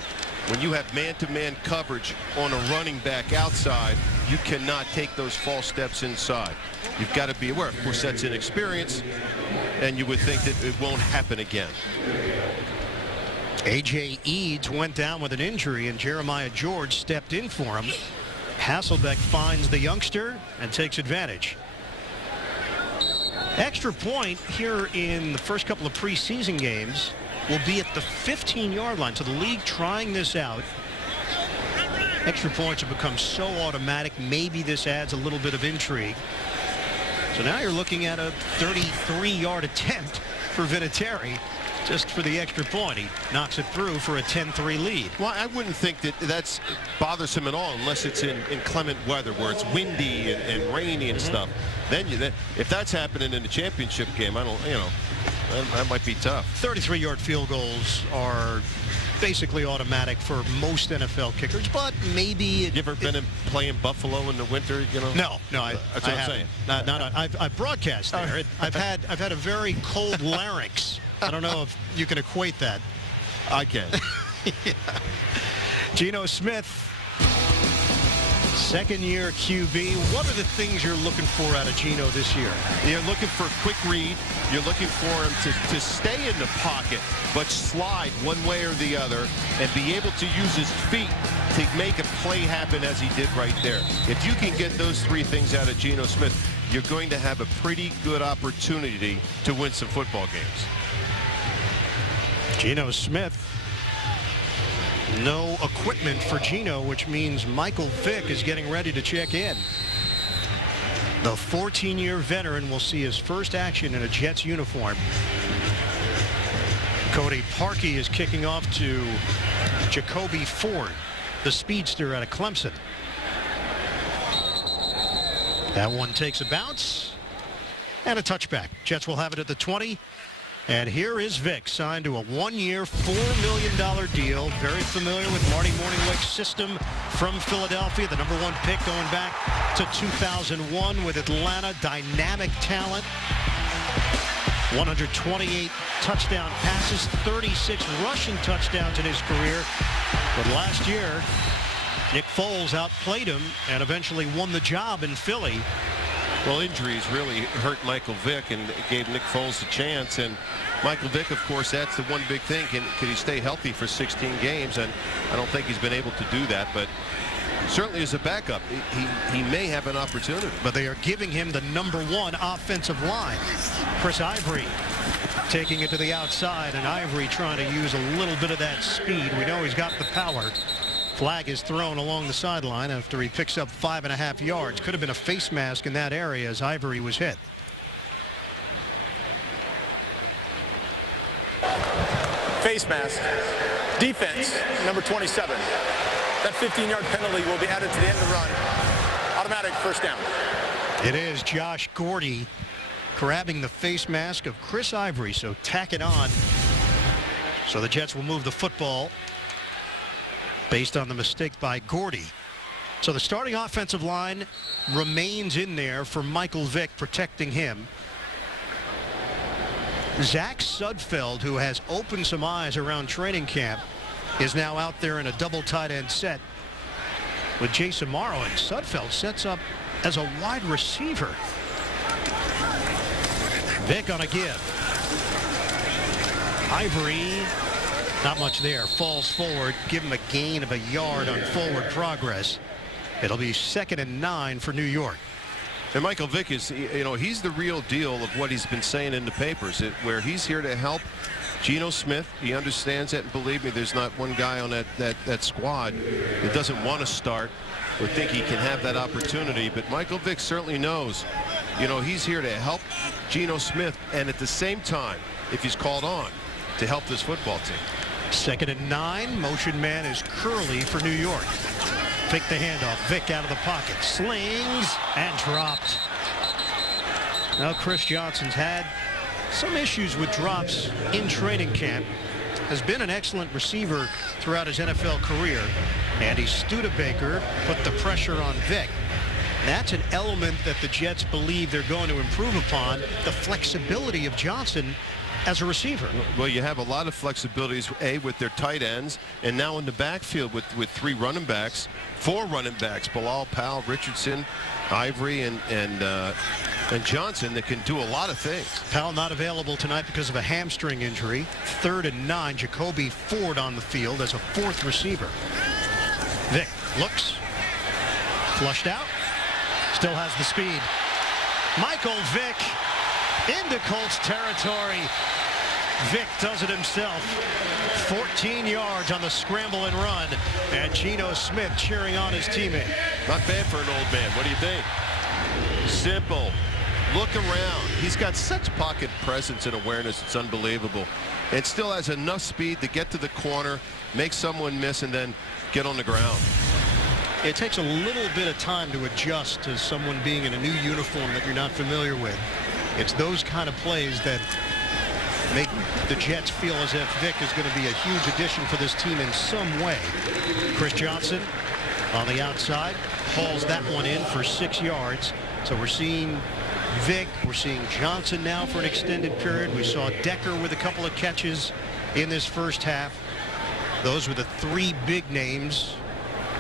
When you have man-to-man coverage on a running back outside, you cannot take those false steps inside. You've got to be aware. Of course, that's inexperience, and you would think that it won't happen again. A.J. Eads went down with an injury, and Jeremiah George stepped in for him. Hasselbeck finds the youngster and takes advantage. Extra point here in the first couple of preseason games will be at the 15-yard line. So the league trying this out. Extra points have become so automatic. Maybe this adds a little bit of intrigue. So now you're looking at a 33-yard attempt for Vinatieri just for the extra point. He knocks it through for a 10-3 lead. Well, I wouldn't think that that's bothersome at all unless it's in inclement weather where it's windy and rainy and stuff. Then if that's happening in the championship game, I don't, that might be tough. 33-yard field goals are basically automatic for most NFL kickers, but maybe you ever been playing Buffalo in the winter? No, that's what I'm saying. I've broadcast there. I've had a very cold larynx. I don't know if you can equate that. I can. Yeah. Geno Smith Second-year QB. What are the things you're looking for out of Geno this year? You're looking for a quick read. You're looking for him to stay in the pocket, but slide one way or the other and be able to use his feet to make a play happen as he did right there. If you can get those three things out of Geno Smith, you're going to have a pretty good opportunity to win some football games. Geno Smith. No equipment for Geno, which means Michael Vick is getting ready to check in. The 14-year veteran will see his first action in a Jets uniform. Cody Parkey is kicking off to Jacoby Ford, the speedster out of Clemson. That one takes a bounce and a touchback. Jets will have it at the 20. And here is Vick, signed to a one-year, $4 million deal. Very familiar with Marty Morningwake's system from Philadelphia. The #1 pick going back to 2001 with Atlanta. Dynamic talent. 128 touchdown passes, 36 rushing touchdowns in his career. But last year, Nick Foles outplayed him and eventually won the job in Philly. Well, injuries really hurt Michael Vick and gave Nick Foles a chance. And Michael Vick, of course, that's the one big thing. Can he stay healthy for 16 games? And I don't think he's been able to do that. But certainly as a backup, he may have an opportunity. But they are giving him the #1 offensive line. Chris Ivory taking it to the outside, and Ivory trying to use a little bit of that speed. We know he's got the power. Flag is thrown along the sideline after he picks up 5.5 yards. Could have been a face mask in that area as Ivory was hit. Face mask. Defense, number 27. That 15-yard penalty will be added to the end of the run. Automatic first down. It is Josh Gordy grabbing the face mask of Chris Ivory, so tack it on. So the Jets will move the football based on the mistake by Gordy. So the starting offensive line remains in there for Michael Vick, protecting him. Zach Sudfeld, who has opened some eyes around training camp, is now out there in a double tight end set with Jason Morrow, and Sudfeld sets up as a wide receiver. Vick on a give. Ivory, not much there, falls forward, give him a gain of a yard on forward progress. It'll be 2nd and 9 for New York. And Michael Vick is, he's the real deal of what he's been saying in the papers, where he's here to help Geno Smith. He understands that, and believe me, there's not one guy on that squad that doesn't want to start or think he can have that opportunity. But Michael Vick certainly knows, he's here to help Geno Smith, and at the same time, if he's called on, to help this football team. 2nd and 9. Motion man is Curley for New York. Vick the handoff. Vick out of the pocket. Slings and dropped. Now Chris Johnson's had some issues with drops in training camp. Has been an excellent receiver throughout his NFL career. Andy Studebaker put the pressure on Vick. That's an element that the Jets believe they're going to improve upon, the flexibility of Johnson as a receiver. Well, you have a lot of flexibilities, with their tight ends, and now in the backfield with 4 running backs, Bilal Powell, Richardson, Ivory, and Johnson, that can do a lot of things. Powell not available tonight because of a hamstring injury. 3rd and 9, Jacoby Ford on the field as a 4th receiver. Vick looks, flushed out, still has the speed. Michael Vick into Colts territory. Vick does it himself. 14 yards on the scramble and run, and Geno Smith cheering on his teammate. Not bad for an old man. What do you think? Simple. Look around. He's got such pocket presence and awareness. It's unbelievable. And still has enough speed to get to the corner, make someone miss, and then get on the ground. It takes a little bit of time to adjust to someone being in a new uniform that you're not familiar with. It's those kind of plays that make the Jets feel as if Vick is going to be a huge addition for this team in some way. Chris Johnson on the outside hauls that one in for 6 yards. So we're seeing Vick, we're seeing Johnson now for an extended period. We saw Decker with a couple of catches in this first half. Those were the 3 big names.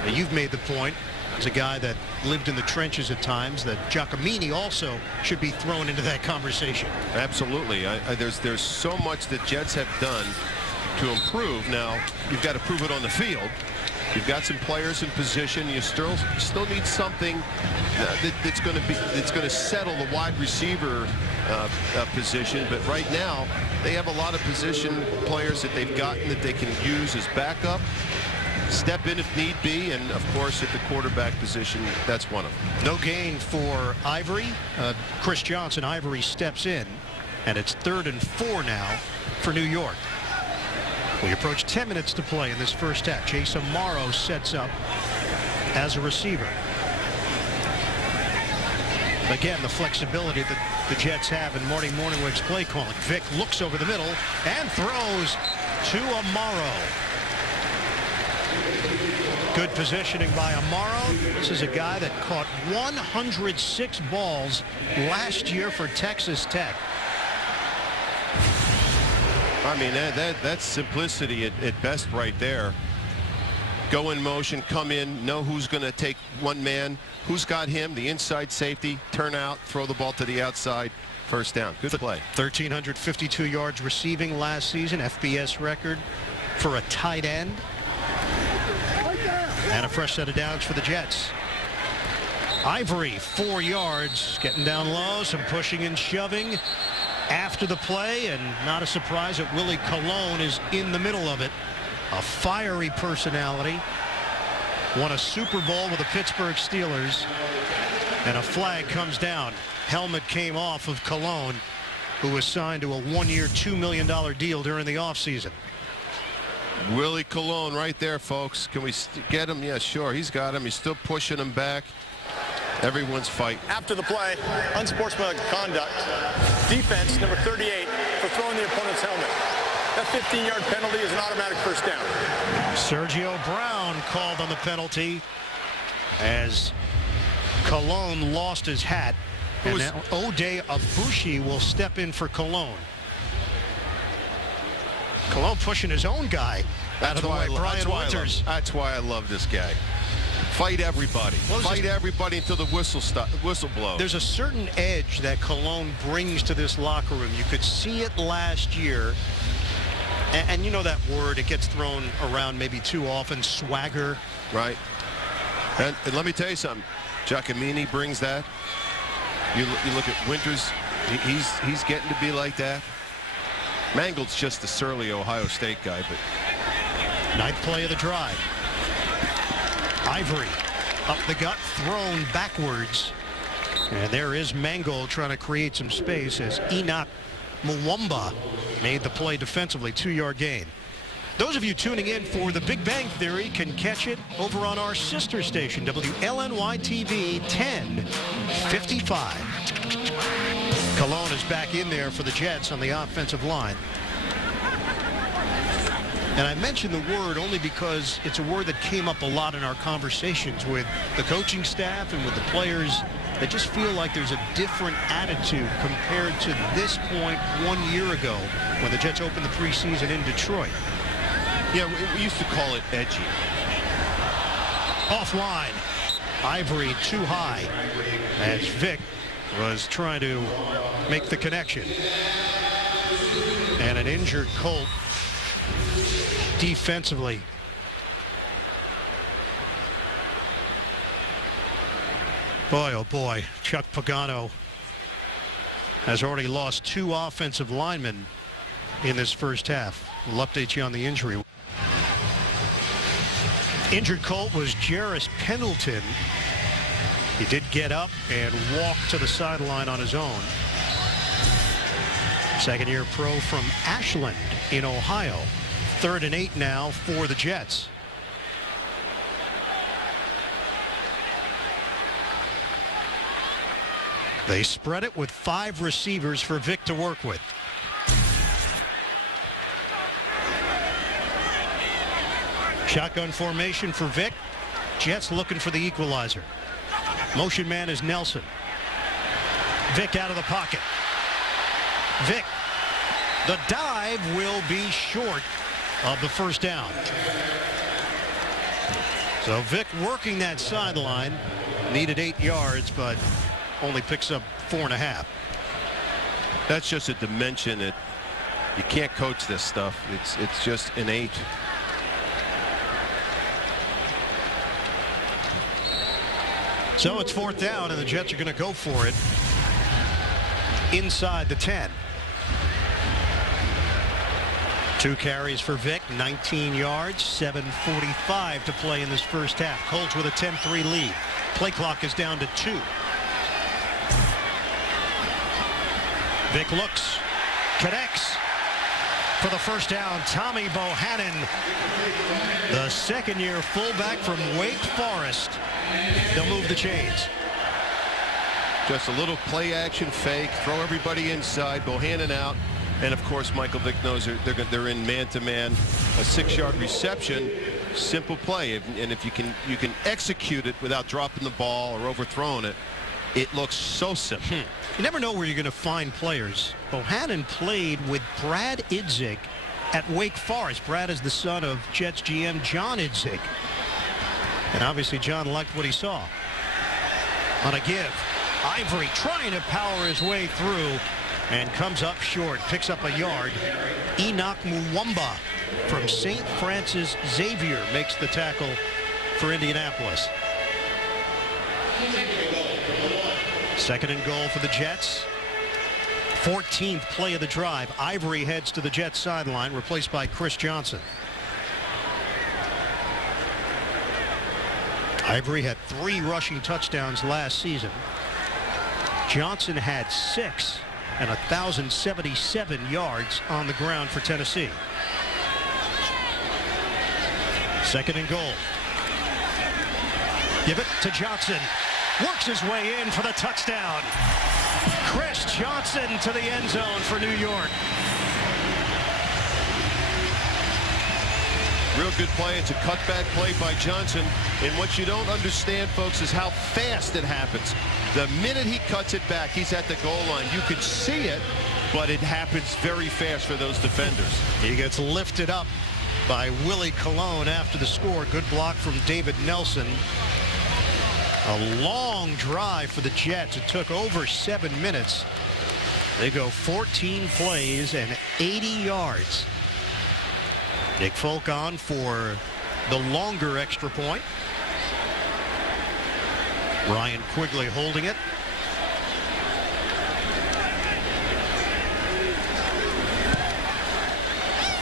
You've made the point. He's a guy that lived in the trenches at times, that Giacomini also should be thrown into that conversation. Absolutely. There's so much that Jets have done to improve. Now, you've got to prove it on the field. You've got some players in position. You still need something that's going to settle the wide receiver position. But right now, they have a lot of position players that they've gotten that they can use as backup, step in if need be, and of course at the quarterback position, that's one of them. No gain for Ivory. Chris Johnson. Ivory steps in, and it's 3rd and 4 now for New York. We approach 10 minutes to play in this first half. Jason Morrow sets up as a receiver. Again, the flexibility that the Jets have in Marty Morningweg's play calling. Vick looks over the middle and throws to Amaro. Good positioning by Amaro. This is a guy that caught 106 balls last year for Texas Tech. I mean, that's simplicity at best right there. Go in motion, come in, know who's going to take one man, who's got him, the inside safety, turn out, throw the ball to the outside, first down. Good play. 1,352 yards receiving last season, FBS record for a tight end. And a fresh set of downs for the Jets. Ivory, 4 yards, getting down low, some pushing and shoving after the play, and not a surprise that Willie Colon is in the middle of it. A fiery personality. Won a Super Bowl with the Pittsburgh Steelers, and a flag comes down. Helmet came off of Colon, who was signed to a 1-year, $2 million deal during the offseason. Willie Colon right there, folks. Can we get him? Yeah, sure. He's got him. He's still pushing him back. Everyone's fighting. After the play, unsportsmanlike conduct. Defense, number 38, for throwing the opponent's helmet. That 15-yard penalty is an automatic first down. Sergio Brown called on the penalty as Colon lost his hat. And now O'Day Abushi will step in for Colon. Colon pushing his own guy out of the way. Brian Winters. That's why I love this guy. Fight everybody. Fight everybody until the whistle blows. There's a certain edge that Colon brings to this locker room. You could see it last year. And you know that word, it gets thrown around maybe too often, swagger. Right. And let me tell you something. Giacomini brings that. You look at Winters, he's getting to be like that. Mangold's just a surly Ohio State guy, but 9th play of the drive. Ivory up the gut, thrown backwards. And there is Mangold trying to create some space as Enoch Mwamba made the play defensively. 2-yard gain. Those of you tuning in for The Big Bang Theory can catch it over on our sister station, WLNY TV 1055. Colon is back in there for the Jets on the offensive line. And I mention the word only because it's a word that came up a lot in our conversations with the coaching staff and with the players. They just feel like there's a different attitude compared to this point 1 year ago when the Jets opened the preseason in Detroit. Yeah, we used to call it edgy. Offline. Ivory too high as Vick was trying to make the connection. And an injured Colt defensively. Boy, oh boy, Chuck Pagano has already lost 2 offensive linemen in this first half. We'll update you on the injury. Injured Colt was Jarris Pendleton. He did get up and walk to the sideline on his own. Second-year pro from Ashland in Ohio. 3rd and 8 now for the Jets. They spread it with 5 receivers for Vick to work with. Shotgun formation for Vick. Jets looking for the equalizer. Motion man is Nelson. Vick out of the pocket. Vick. The dive will be short of the first down. So Vick working that sideline, needed 8 yards, but only picks up 4.5. That's just a dimension that you can't coach this stuff. It's just innate. So it's 4th down, and the Jets are going to go for it inside the 10. 2 carries for Vick, 19 yards, 7:45 to play in this first half. Colts with a 10-3 lead. Play clock is down to 2. Vick looks, connects for the first down. Tommy Bohannon, the second-year fullback from Wake Forest. They'll move the chains. Just a little play action fake, throw everybody inside, Bohannon out, and of course Michael Vick knows they're in man-to-man. A 6-yard reception, simple play, and if you can execute it without dropping the ball or overthrowing it, it looks so simple. You never know where you're going to find players. Bohannon played with Brad Idzik at Wake Forest. Brad is the son of Jets GM John Idzik. And obviously John liked what he saw. On a give, Ivory trying to power his way through and comes up short, picks up a yard. Enoch Muwamba from St. Francis Xavier makes the tackle for Indianapolis. 2nd and goal for the Jets. 14th play of the drive. Ivory heads to the Jets sideline, replaced by Chris Johnson. Ivory had 3 rushing touchdowns last season. Johnson had 6 and 1,077 yards on the ground for Tennessee. 2nd and goal. Give it to Johnson. Works his way in for the touchdown. Chris Johnson to the end zone for New York. Real good play. It's a cutback play by Johnson. And what you don't understand, folks, is how fast it happens. The minute he cuts it back, he's at the goal line. You can see it, but it happens very fast for those defenders. He gets lifted up by Willie Colon after the score. Good block from David Nelson. A long drive for the Jets. It took over 7 minutes. They go 14 plays and 80 yards. Nick Folk on for the longer extra point. Ryan Quigley holding it.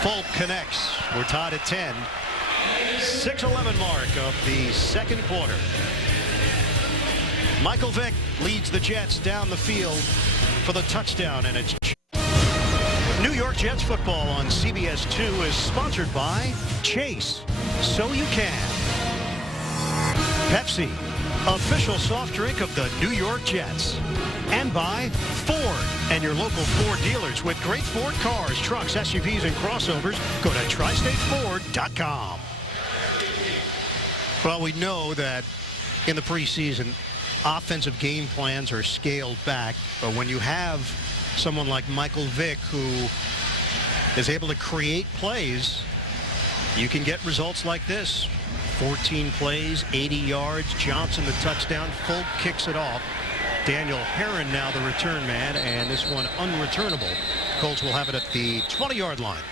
Folk connects. We're tied at 10. 6:11 mark of the 2nd quarter. Michael Vick leads the Jets down the field for the touchdown, and it's New York Jets football on CBS 2 is sponsored by Chase. So you can. Pepsi, official soft drink of the New York Jets. And by Ford and your local Ford dealers with great Ford cars, trucks, SUVs, and crossovers. Go to tristateford.com. Well, we know that in the preseason, offensive game plans are scaled back, but when you have someone like Michael Vick who is able to create plays, you can get results like this. 14 plays, 80 yards. Johnson the touchdown. Folk kicks it off. Daniel Herron now the return man, and this one unreturnable. Colts will have it at the 20-yard line.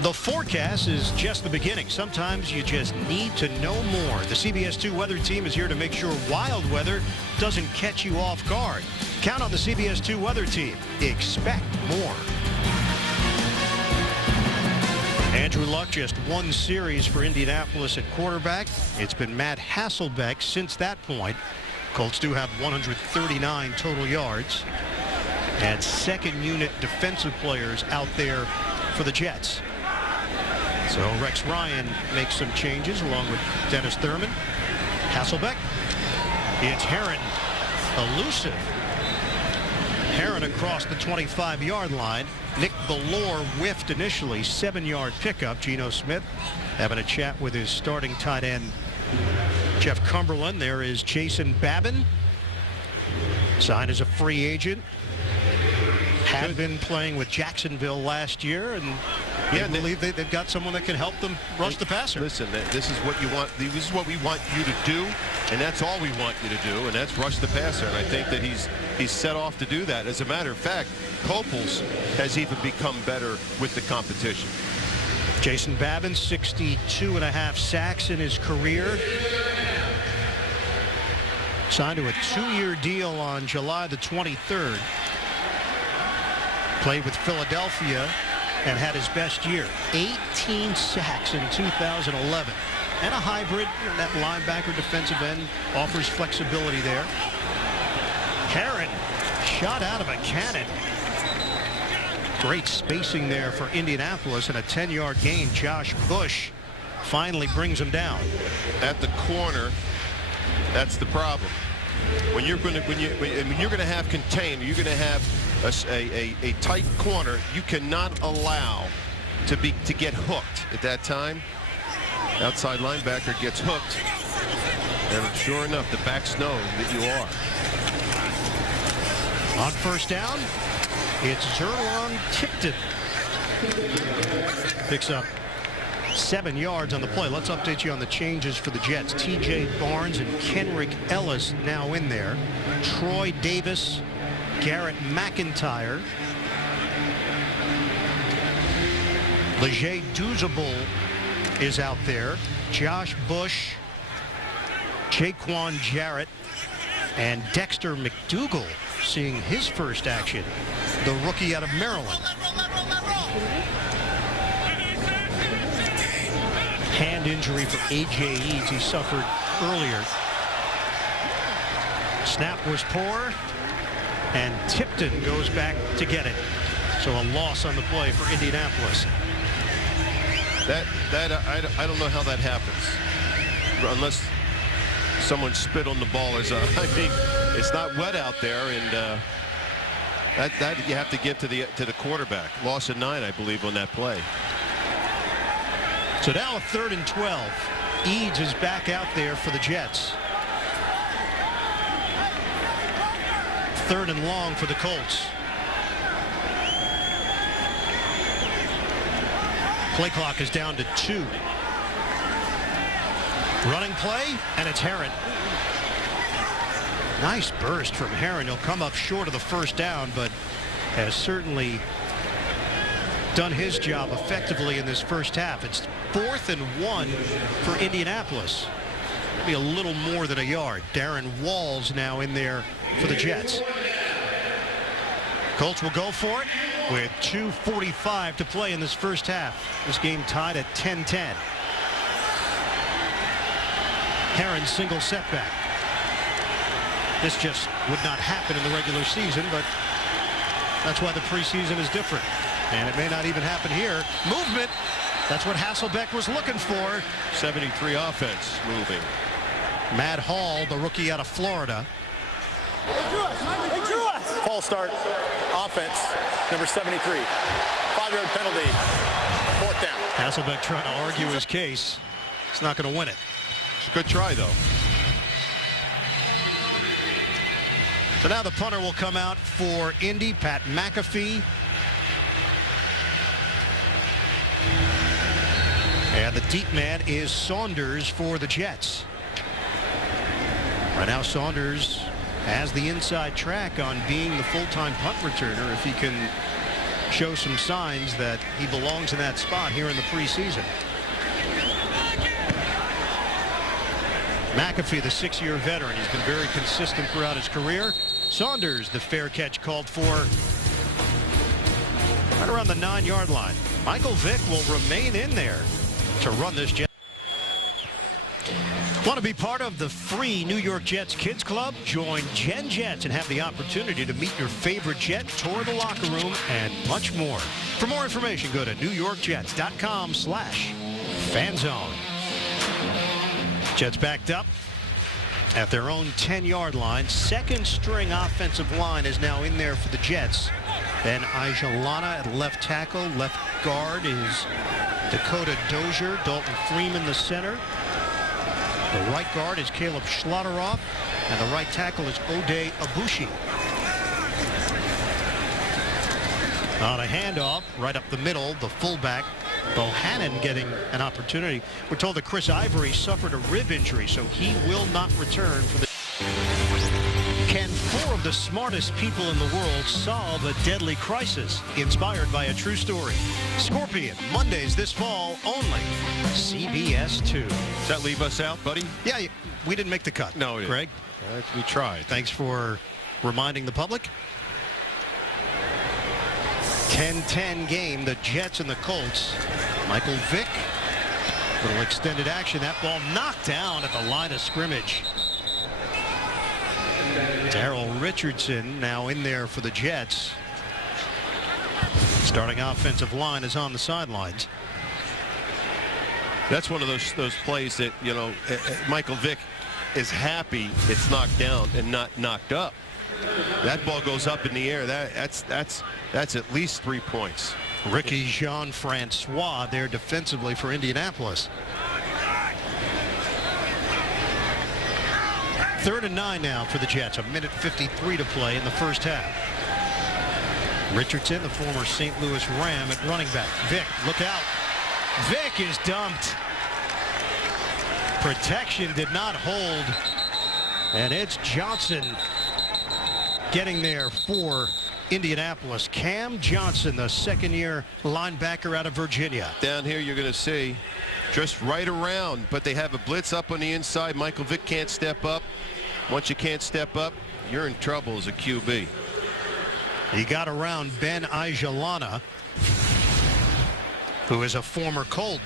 The forecast is just the beginning. Sometimes you just need to know more. The CBS 2 weather team is here to make sure wild weather doesn't catch you off guard. Count on the CBS 2 weather team. Expect more. Andrew Luck just 1 series for Indianapolis at quarterback. It's been Matt Hasselbeck since that point. Colts do have 139 total yards. And 2nd unit defensive players out there for the Jets. So Rex Ryan makes some changes along with Dennis Thurman. Hasselbeck. It's Herron. Elusive. Herron across the 25-yard line. Nick Bellore whiffed initially. 7-yard pickup. Geno Smith having a chat with his starting tight end, Jeff Cumberland. There is Jason Babin. Signed as a free agent. Had been playing with Jacksonville last year and They believe they've got someone that can help them rush the passer. Listen, this is what you want. This is what we want you to do, and that's all we want you to do, and that's rush the passer. And I think that he's set off to do that. As a matter of fact, Copels has even become better with the competition. Jason Babin, 62.5 sacks in his career. Signed to a 2-year deal on July the 23rd. Played with Philadelphia and had his best year. 18 sacks in 2011. And a hybrid, that linebacker defensive end offers flexibility there. Herron shot out of a cannon. Great spacing there for Indianapolis, and a 10-yard gain. Josh Bush finally brings him down. At the corner, that's the problem. When you're going to have contained, you're going to have a tight corner. You cannot allow to get hooked at that time. Outside linebacker gets hooked, and sure enough, the backs know that you are. On first down, it's Zerlon Tipton. Picks up 7 yards on the play. Let's update you on the changes for the Jets. T.J. Barnes and Kenrick Ellis now in there. Troy Davis, Garrett McIntyre. Leger Douzable is out there. Josh Bush, Jaquan Jarrett, and Dexter McDougal seeing his first action. The rookie out of Maryland. Hand injury for A.J. Eads he suffered earlier. Snap was poor, and Tipton goes back to get it. So a loss on the play for Indianapolis. I don't know how that happens, unless someone spit on the ball. I mean, it's not wet out there, and that you have to give to the quarterback. Loss of 9, I believe, on that play. So now a 3rd and 12. Eads is back out there for the Jets. 3rd and long for the Colts. Play clock is down to 2. Running play, and it's Herron. Nice burst from Herron. He'll come up short of the first down, but has certainly done his job effectively in this first half. It's 4th and 1 for Indianapolis. Maybe a little more than a yard. Darren Walls now in there for the Jets. Colts will go for it with 2:45 to play in this first half. This game tied at 10-10. Herron single setback. This just would not happen in the regular season, but that's why the preseason is different. And it may not even happen here. Movement. That's what Hasselbeck was looking for. 73 offense moving. Matt Hall, the rookie out of Florida. False start. Offense. Number 73. 5-yard penalty. 4th down. Hasselbeck trying to argue his case. He's not going to win it. It's a good try, though. So now the punter will come out for Indy, Pat McAfee. And the deep man is Saunders for the Jets. Right now Saunders has the inside track on being the full-time punt returner if he can show some signs that he belongs in that spot here in the preseason. McAfee, the 6-year veteran, he's been very consistent throughout his career. Saunders, the fair catch called for right around the 9-yard line. Michael Vick will remain in there to run this Jet. Want to be part of the free New York Jets Kids Club? Join Gen Jets and have the opportunity to meet your favorite Jet, tour the locker room, and much more. For more information, go to NewYorkJets.com/fanzone. Jets backed up at their own 10-yard line. Second string offensive line is now in there for the Jets. Ben Ajalana at left tackle. Left guard is Dakota Dozier. Dalton Freeman the center. The right guard is Caleb Schlotteroff. And the right tackle is Ode Abushi. On a handoff right up the middle, the fullback Bohannon getting an opportunity. We're told that Chris Ivory suffered a rib injury, so he will not return for the. Can 4 of the smartest people in the world solve a deadly crisis? Inspired by a true story. Scorpion, Mondays this fall only. CBS 2. Does that leave us out, buddy? Yeah, we didn't make the cut. No, we didn't. Greg. We tried. Thanks for reminding the public. 10-10 game, the Jets and the Colts. Michael Vick, little extended action. That ball knocked down at the line of scrimmage. Darrell Richardson now in there for the Jets. Starting offensive line is on the sidelines. That's one of those plays that, you know, Michael Vick is happy it's knocked down and not knocked up. That ball goes up in the air. That's at least 3 points. Ricky Jean-Francois there defensively for Indianapolis. 3rd and 9 now for the Jets. 1:53 to play in the first half. Richardson, the former St. Louis Ram, at running back. Vick, look out. Vick is dumped. Protection did not hold. And it's Johnson getting there for Indianapolis. Cam Johnson, the second-year linebacker out of Virginia. Down here you're going to see just right around, but they have a blitz up on the inside. Michael Vick can't step up. Once you can't step up, you're in trouble as a QB. He got around Ben Ajalana, who is a former Colt.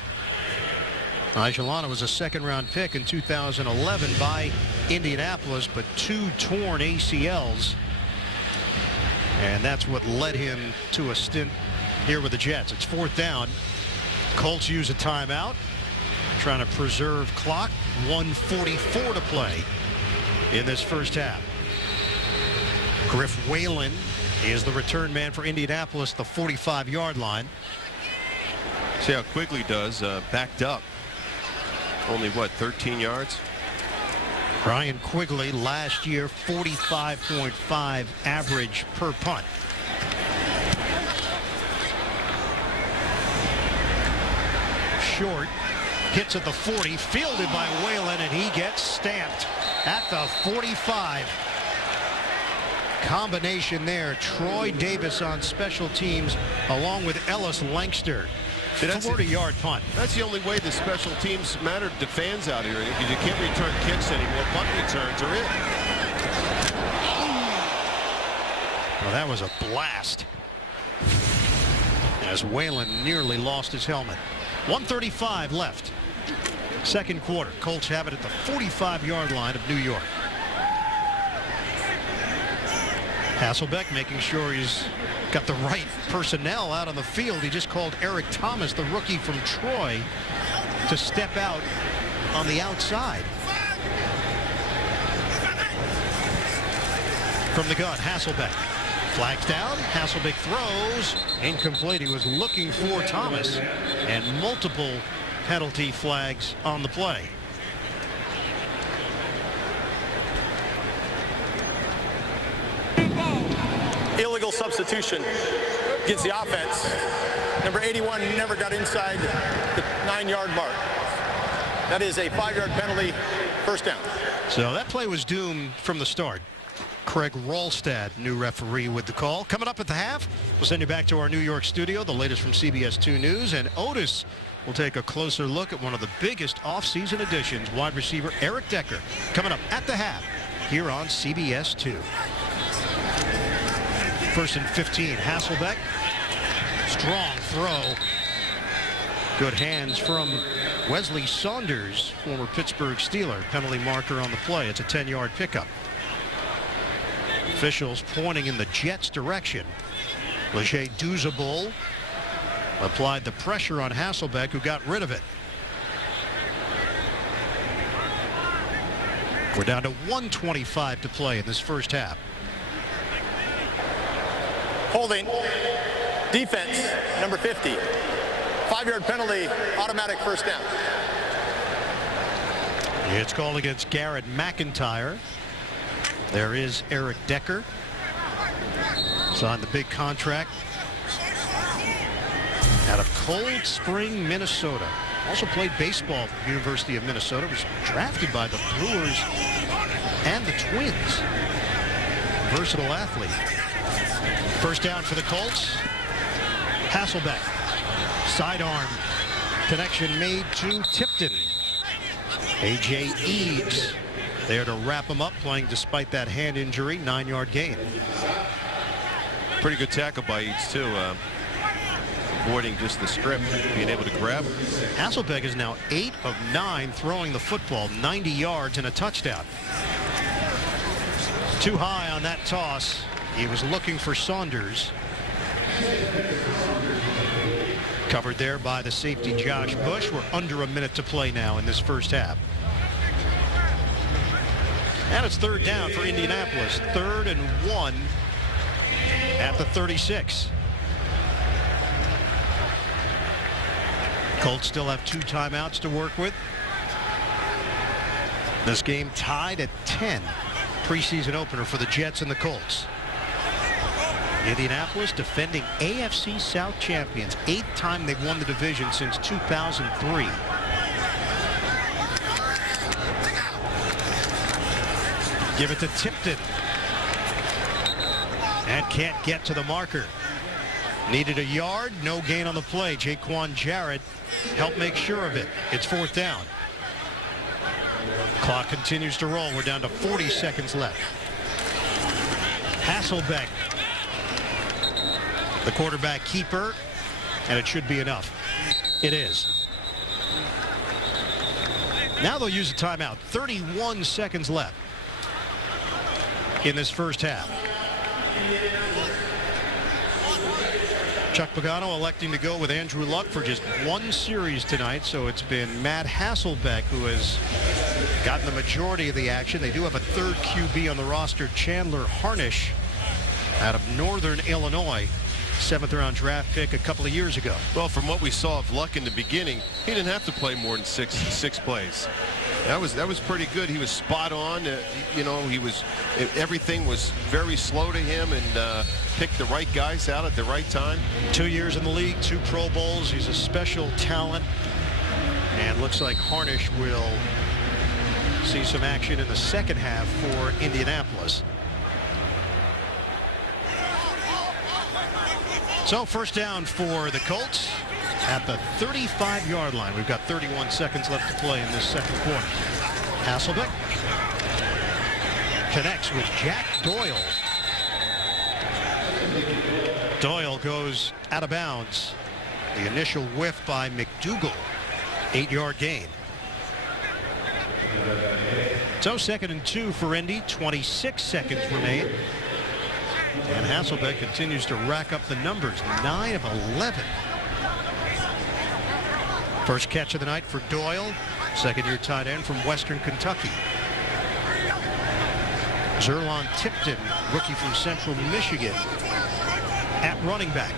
Ajalana was a second-round pick in 2011 by Indianapolis, but 2 torn ACLs. And that's what led him to a stint here with the Jets. It's 4th down. Colts use a timeout, trying to preserve clock. 1:44 to play in this first half. Griff Whalen is the return man for Indianapolis, the 45-yard line. See how Quigley does, backed up. Only, what, 13 yards? Brian Quigley last year 45.5 average per punt. Short hits at the 40, fielded by Whalen, and he gets stamped at the 45. Combination there. Troy Davis on special teams along with Ellis Lankster. 40-yard punt. That's the only way the special teams matter to fans out here, because you can't return kicks anymore. Punt returns are it. Well, that was a blast as Whalen nearly lost his helmet. 1:35 left. Second quarter. Colts have it at the 45-yard line of New York. Hasselbeck making sure he's got the right personnel out on the field. He just called Eric Thomas, the rookie from Troy, to step out on the outside. From the gun, Hasselbeck. Flags down. Hasselbeck throws. Incomplete. He was looking for Thomas. And multiple penalty flags on the play. Illegal substitution against the offense. Number 81 never got inside the 9-yard mark. That is a 5-yard penalty, first down. So that play was doomed from the start. Craig Rolstad, new referee, with the call. Coming up at the half, we'll send you back to our New York studio, the latest from CBS 2 News, and Otis will take a closer look at one of the biggest offseason additions, wide receiver Eric Decker, coming up at the half here on CBS 2. 1st and 15, Hasselbeck. Strong throw. Good hands from Wesley Saunders, former Pittsburgh Steeler. Penalty marker on the play. It's a 10-yard pickup. Officials pointing in the Jets' direction. Leger Douzable applied the pressure on Hasselbeck, who got rid of it. We're down to 1:25 to play in this first half. Holding. Defense, number 50. 5-yard penalty, automatic first down. It's called against Garrett McIntyre. There is Eric Decker. Signed the big contract. out of Cold Spring, Minnesota. Also played baseball at the University of Minnesota. Was drafted by the Brewers and the Twins. Versatile athlete. First down for the Colts. Hasselbeck. Sidearm. Connection made to Tipton. A.J. Eads there to wrap him up, playing despite that hand injury. 9-yard gain. Pretty good tackle by Eads, too. Avoiding just the strip, being able to grab him. Hasselbeck is now 8 of 9 throwing the football, 90 yards and a touchdown. Too high on that toss. He was looking for Saunders. Covered there by the safety Josh Bush. We're under a minute to play now in this first half. And it's third down for Indianapolis. 3rd and 1 at the 36. Colts still have 2 timeouts to work with. This game tied at 10. Preseason opener for the Jets and the Colts. Indianapolis defending AFC South champions. 8th time they've won the division since 2003. Give it to Tipton. And can't get to the marker. Needed a yard, no gain on the play. Jaquan Jarrett helped make sure of it. It's 4th down. Clock continues to roll. We're down to 40 seconds left. Hasselbeck, the quarterback keeper, and it should be enough. It is. Now they'll use a timeout. 31 seconds left in this first half. Chuck Pagano electing to go with Andrew Luck for just 1 series tonight, so it's been Matt Hasselbeck who has gotten the majority of the action. They do have a 3rd QB on the roster, Chandler Harnish, out of Northern Illinois. 7th round draft pick a couple of years ago. Well, from what we saw of Luck in the beginning, he didn't have to play more than six plays. That was pretty good. He was spot on. You know, everything was very slow to him, and picked the right guys out at the right time. 2 years in the league, 2 Pro Bowls. He's a special talent, and looks like Harnish will see some action in the second half for Indianapolis. So first down for the Colts at the 35-yard line. We've got 31 seconds left to play in this second quarter. Hasselbeck connects with Jack Doyle. Doyle goes out of bounds. The initial whiff by McDougal. 8-yard gain. So 2nd and 2 for Indy. 26 seconds remain. And Hasselbeck continues to rack up the numbers. 9 of 11. First catch of the night for Doyle. 2nd-year tight end from Western Kentucky. Zerlon Tipton, rookie from Central Michigan, at running back.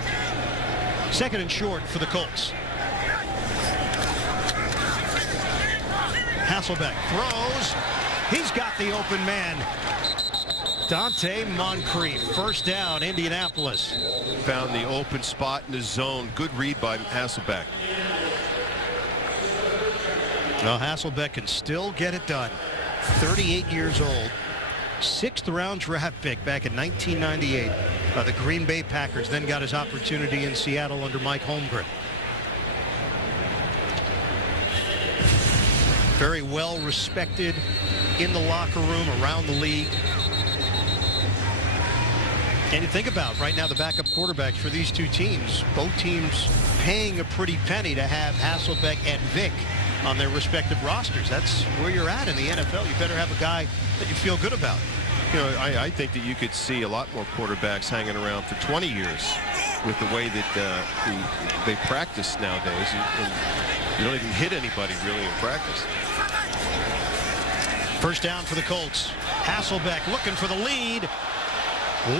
2nd and short for the Colts. Hasselbeck throws. He's got the open man. Dante Moncrief, first down, Indianapolis. Found the open spot in the zone. Good read by Hasselbeck. Well, Hasselbeck can still get it done. 38 years old. 6th round draft pick back in 1998. The Green Bay Packers then got his opportunity in Seattle under Mike Holmgren. Very well respected in the locker room, around the league. And you think about right now the backup quarterbacks for these 2 teams, both teams paying a pretty penny to have Hasselbeck and Vick on their respective rosters. That's where you're at in the NFL. You better have a guy that you feel good about. You know, I think that you could see a lot more quarterbacks hanging around for 20 years with the way that they practice nowadays. And you don't even hit anybody really in practice. First down for the Colts. Hasselbeck looking for the lead.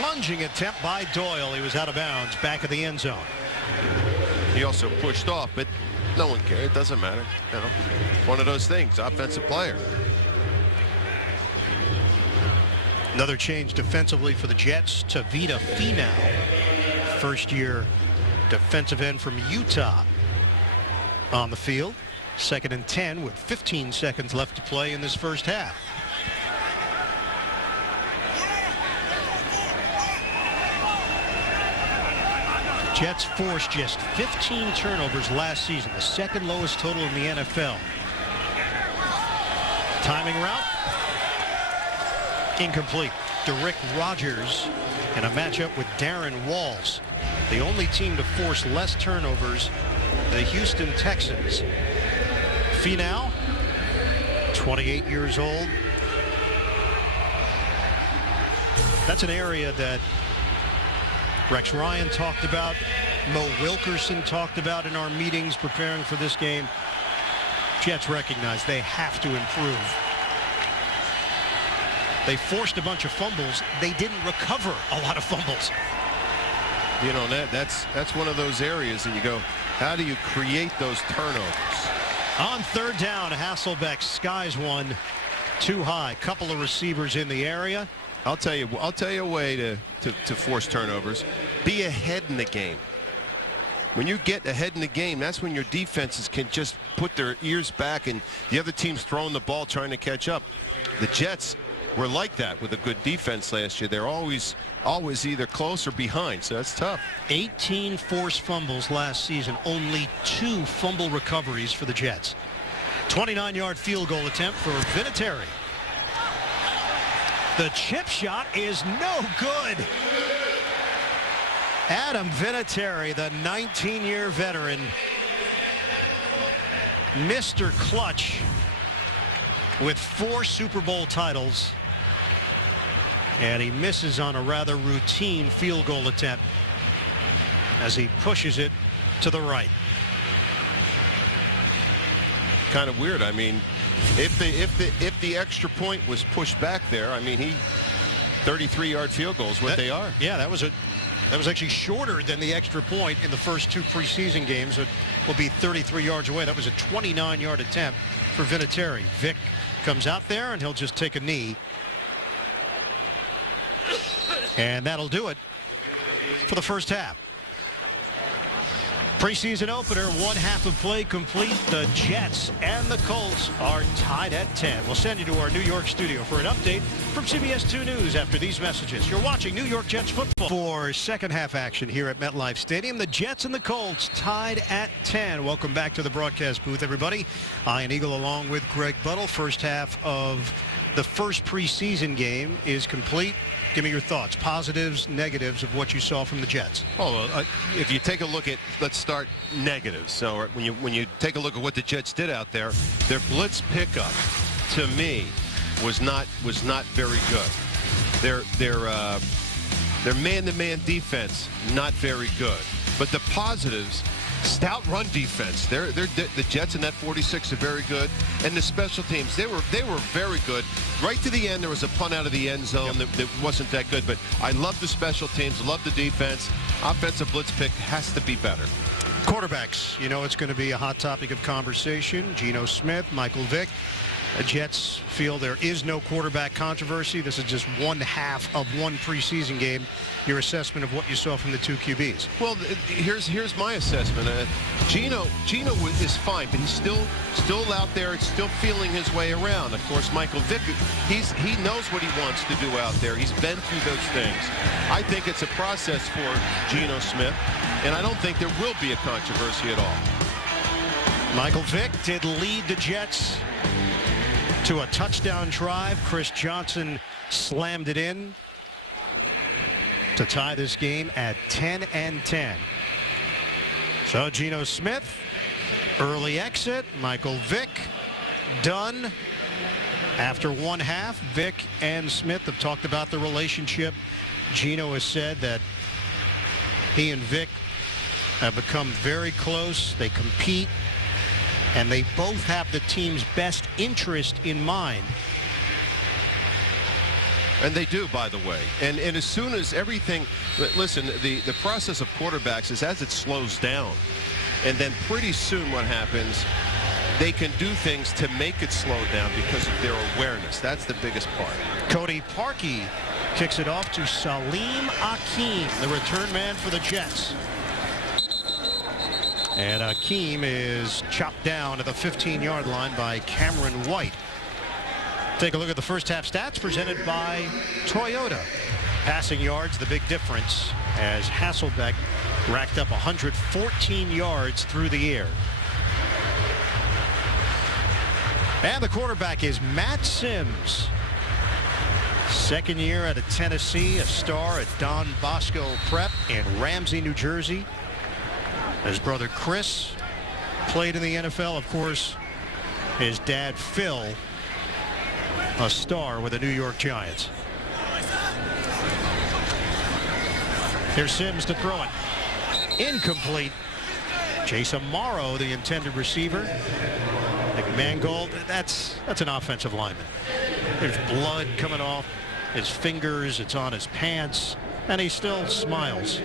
Lunging attempt by Doyle. He was out of bounds back of the end zone. He also pushed off, but no one cared. It doesn't matter. You know, one of those things. Offensive player. Another change defensively for the Jets. Tavita Finau, first year defensive end from Utah, on the field. 2nd and 10 with 15 seconds left to play in this first half. Jets forced just 15 turnovers last season, the 2nd lowest total in the NFL. Timing route, incomplete. DeRick Rogers in a matchup with Darren Walls. The only team to force less turnovers, the Houston Texans. Finau, 28 years old. That's an area that Rex Ryan talked about, Mo Wilkerson talked about in our meetings preparing for this game. Jets recognize they have to improve. They forced a bunch of fumbles. They didn't recover a lot of fumbles. You know, that's one of those areas that you go, how do you create those turnovers? On 3rd down, Hasselbeck skies one too high. Couple of receivers in the area. I'll tell you a way to force turnovers. Be ahead in the game. When you get ahead in the game, that's when your defenses can just put their ears back and the other team's throwing the ball trying to catch up. The Jets were like that with a good defense last year. They're always either close or behind, so that's tough. 18 forced fumbles last season, only 2 fumble recoveries for the Jets. 29-yard field goal attempt for Vinatieri. The chip shot is no good. Adam Vinatieri, the 19-year veteran, Mr. Clutch, with 4 Super Bowl titles, and he misses on a rather routine field goal attempt as he pushes it to the right. Kind of weird. I mean, if the extra point was pushed back there, I mean, 33-yard field goals, what they are. Yeah, that was actually shorter than the extra point in the first 2 preseason games. It will be 33 yards away. That was a 29-yard attempt for Vinatieri. Vic comes out there and he'll just take a knee. And that'll do it for the first half. Preseason opener, 1 half of play complete. The Jets and the Colts are tied at 10. We'll send you to our New York studio for an update from CBS 2 News after these messages. You're watching New York Jets football. For second half action here at MetLife Stadium, the Jets and the Colts tied at 10. Welcome back to the broadcast booth, everybody. Ian Eagle along with Greg Buttle. First half of the first preseason game is complete. Give me your thoughts, positives, negatives of what you saw from the Jets. If you take a look at, let's start negatives. So when you take a look at what the Jets did out there, their blitz pickup, to me, was not very good. Their man-to-man defense, not very good. But the positives, stout run defense. The Jets in that 46 are very good, and the special teams, they were very good. Right to the end, there was a punt out of the end zone that wasn't that good, but I love the special teams, love the defense. Offensive blitz pick has to be better. Quarterbacks, you know it's going to be a hot topic of conversation. Geno Smith, Michael Vick. The Jets feel there is no quarterback controversy. This is just 1 half of 1 preseason game. Your assessment of what you saw from the 2 QBs. Well, here's my assessment. Geno is fine, but he's still out there. It's still feeling his way around. Of course, Michael Vick, he knows what he wants to do out there. He's been through those things. I think it's a process for Geno Smith, and I don't think there will be a controversy at all. Michael Vick did lead the Jets to a touchdown drive. Chris Johnson slammed it in to tie this game at 10-10. So Geno Smith, early exit. Michael Vick, done. After 1 half, Vick and Smith have talked about the relationship. Geno has said that he and Vick have become very close. They compete, and they both have the team's best interest in mind. And they do, by the way. And as soon as everything, listen, the process of quarterbacks is as it slows down. And then pretty soon what happens, they can do things to make it slow down because of their awareness. That's the biggest part. Cody Parkey kicks it off to Salim Akeem, the return man for the Jets. And Akeem is chopped down at the 15-yard line by Cameron White. Take a look at the first half stats presented by Toyota. Passing yards, the big difference, as Hasselbeck racked up 114 yards through the air. And the quarterback is Matt Sims. Second year out of Tennessee, a star at Don Bosco Prep in Ramsey, New Jersey. His brother Chris played in the NFL. Of course, his dad Phil, a star with the New York Giants. Here's Sims to throw it. Incomplete. Jason Morrow, the intended receiver. Mangold, that's an offensive lineman. There's blood coming off his fingers. It's on his pants. And he still smiles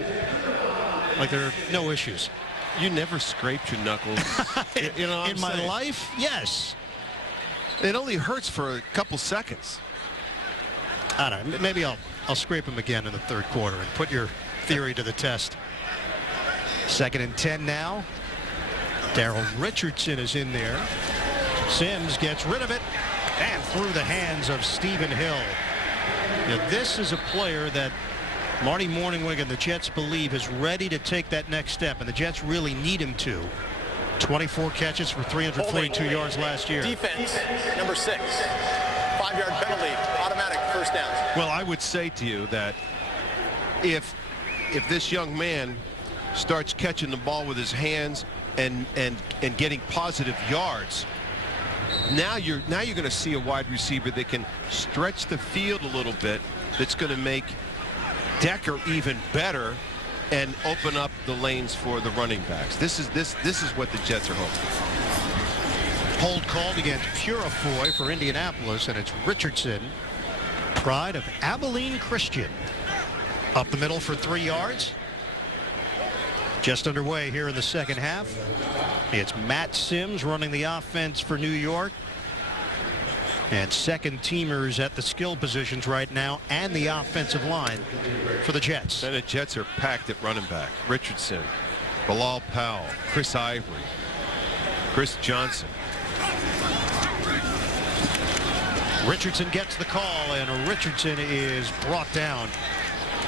like there are no issues. You never scraped your knuckles. You know what in my life, yes. It only hurts for a couple seconds. I don't know. Maybe I'll scrape him again in the third quarter and put your theory to the test. 2nd and 10 now. Daryl Richardson is in there. Sims gets rid of it and through the hands of Stephen Hill. Now, this is a player that Marty Mornhinweg and the Jets believe is ready to take that next step, and the Jets really need him to. 24 catches for 342 yards last year. Defense, number 6. 5-yard penalty, automatic first down. Well, I would say to you that if this young man starts catching the ball with his hands and getting positive yards, now you're going to see a wide receiver that can stretch the field a little bit, that's going to make Decker even better and open up the lanes for the running backs. This is what the Jets are hoping. Hold called against Purifoy for Indianapolis, and it's Richardson, pride of Abilene Christian. Up the middle for 3 yards. Just underway here in the second half. It's Matt Sims running the offense for New York. And second teamers at the skill positions right now and the offensive line for the Jets. And the Jets are packed at running back. Richardson, Bilal Powell, Chris Ivory, Chris Johnson. Richardson gets the call, and Richardson is brought down.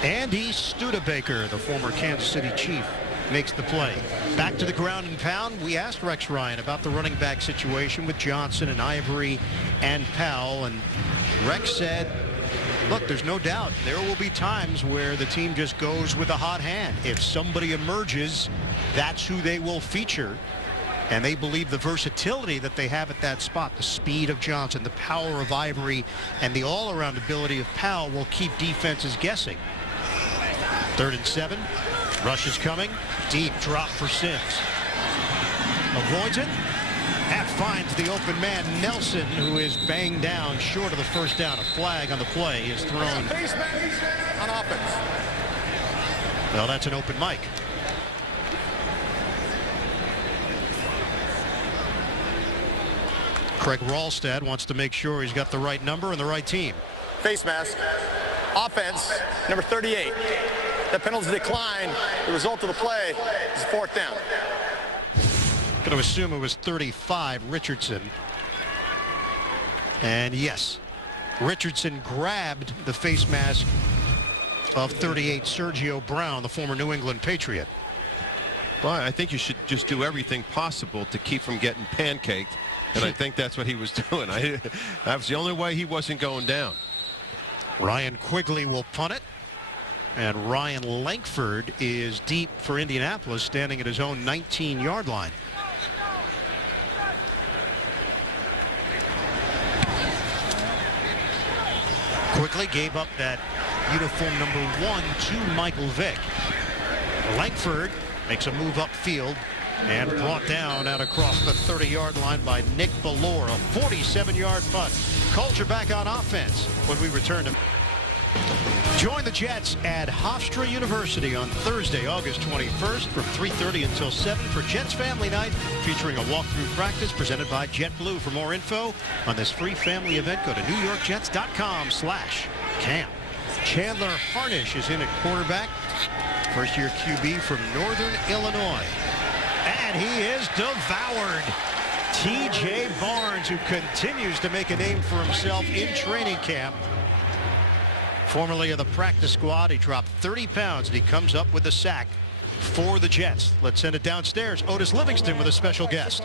Andy Studebaker, the former Kansas City Chief, makes the play. Back to the ground and pound. We asked Rex Ryan about the running back situation with Johnson and Ivory and Powell, and Rex said, look, there's no doubt there will be times where the team just goes with a hot hand. If somebody emerges, that's who they will feature. And they believe the versatility that they have at that spot, the speed of Johnson, the power of Ivory, and the all-around ability of Powell will keep defenses guessing. 3rd and 7. Rush is coming. Deep drop for Sims. Avoids it. Half finds the open man, Nelson, who is banged down short of the first down. A flag on the play is thrown. Face mask on offense. Well, that's an open mic. Craig Ralstad wants to make sure he's got the right number and the right team. Face mask. Offense, number 38. The penalty decline. The result of the play is 4th down. Going to assume it was 35, Richardson. And yes, Richardson grabbed the face mask of 38, Sergio Brown, the former New England Patriot. Well, I think you should just do everything possible to keep from getting pancaked. And I think that's what he was doing. That was the only way he wasn't going down. Ryan Quigley will punt it. And Ryan Lankford is deep for Indianapolis, standing at his own 19-yard line. Quigley gave up that uniform number 1 to Michael Vick. Lankford makes a move upfield and brought down out across the 30-yard line by Nick Ballore. A 47-yard punt. Colts are back on offense when we return to... Join the Jets at Hofstra University on Thursday, August 21st from 3:30 until 7 for Jets Family Night, featuring a walkthrough practice presented by JetBlue. For more info on this free family event, go to NewYorkJets.com/camp. Chandler Harnish is in at quarterback, first-year QB from Northern Illinois. And And he is devoured. T.J. Barnes, who continues to make a name for himself in training camp. Formerly of the practice squad, he dropped 30 pounds, and he comes up with a sack for the Jets. Let's send it downstairs. Otis Livingston with a special guest.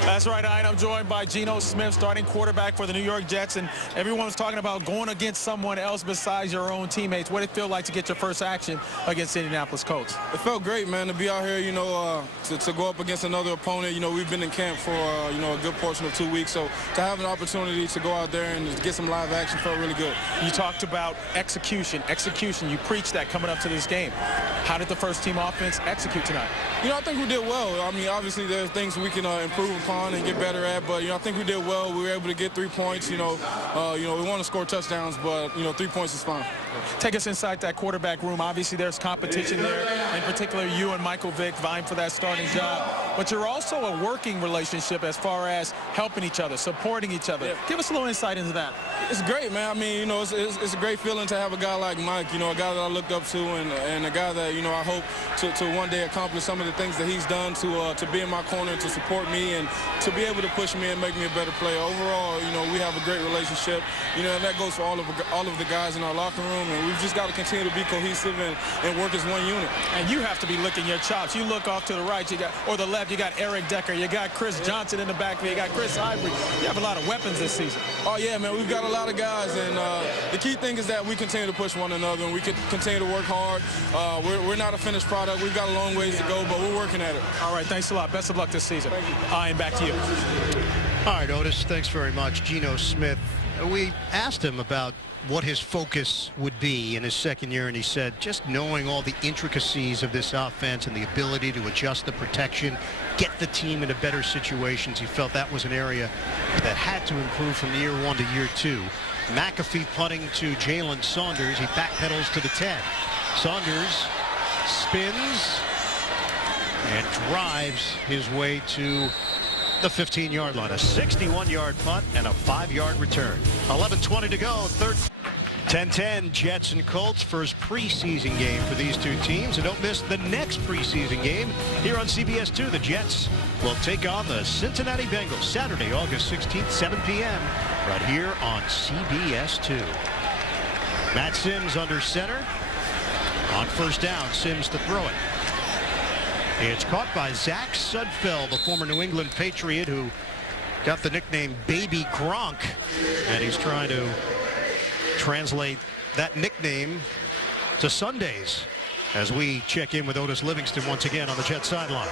That's right, Ian. I'm joined by Geno Smith, starting quarterback for the New York Jets, and everyone was talking about going against someone else besides your own teammates. What did it feel like to get your first action against the Indianapolis Colts? It felt great, man, to be out here, you know, to go up against another opponent. You know, we've been in camp for, you know, a good portion of 2 weeks, so to have an opportunity to go out there and just get some live action felt really good. You talked about execution. You preached that coming up to this game. How did the first team offense execute tonight? You know, I think we did well. I mean, obviously there's things we can improve upon and get better at, but, you know, I think we did well. We were able to get 3 points. You know, we want to score touchdowns, but, you know, 3 points is fine. Take us inside that quarterback room. Obviously there's competition there, in particular you and Michael Vick vying for that starting job, but you're also a working relationship as far as helping each other, supporting each other. Yeah. Give us a little insight into that. It's great, man. I mean, you know, it's a great feeling to have a guy like Mike, you know, a guy that I looked up to and a guy that, you know, I hope to one day accomplish some of the things that he's done to be in my corner, to support me, and to be able to push me and make me a better player. Overall, you know, we have a great relationship, you know, and that goes for all of the guys in our locker room, and we've just got to continue to be cohesive and work as one unit. And you have to be licking your chops. You look off to the right, or the left, you got Eric Decker, you got Chris Johnson in the backfield, you got Chris Ivory. You have a lot of weapons this season. Oh, yeah, man, we've got a lot of guys, and the key thing is that we continue to push one another, and we can continue to work hard. We're not a finished product. We've got a long ways to go, but we're working at it. All right, thanks a lot. Best of luck this season. And back to you. All right, Otis, thanks very much. Geno Smith, we asked him about what his focus would be in his second year, and he said just knowing all the intricacies of this offense and the ability to adjust the protection, get the team into better situations. He felt that was an area that had to improve from year 1 to year 2. McAfee punting to Jalen Saunders. He backpedals to the 10. Saunders spins and drives his way to the 15-yard line. A 61-yard punt and a 5-yard return. 11:20 to go. 10-10 Jets and Colts, first preseason game for these two teams. And don't miss the next preseason game here on CBS 2. The Jets will take on the Cincinnati Bengals Saturday, August 16th, 7 p.m. right here on CBS 2. Matt Sims under center. On first down, Sims to throw it. It's caught by Zach Sudfeld, the former New England Patriot who got the nickname Baby Gronk, and he's trying to translate that nickname to Sundays as we check in with Otis Livingston once again on the Jets sideline.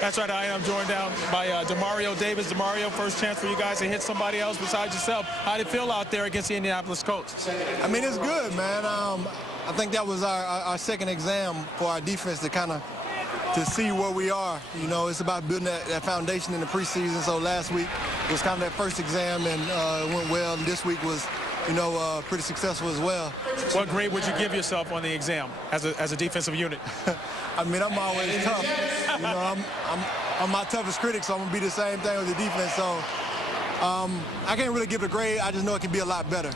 That's right, I'm joined down by Demario Davis. Demario, first chance for you guys to hit somebody else besides yourself. How did it feel out there against the Indianapolis Colts? I mean, it's good, man. I think that was our second exam for our defense to see where we are. You know, it's about building that foundation in the preseason. So last week was kind of that first exam, and it went well. And this week was, you know, pretty successful as well. What grade would you give yourself on the exam as a defensive unit? I mean, I'm always tough. You know, I'm my toughest critic, so I'm gonna be the same thing with the defense. So I can't really give it a grade. I just know it can be a lot better.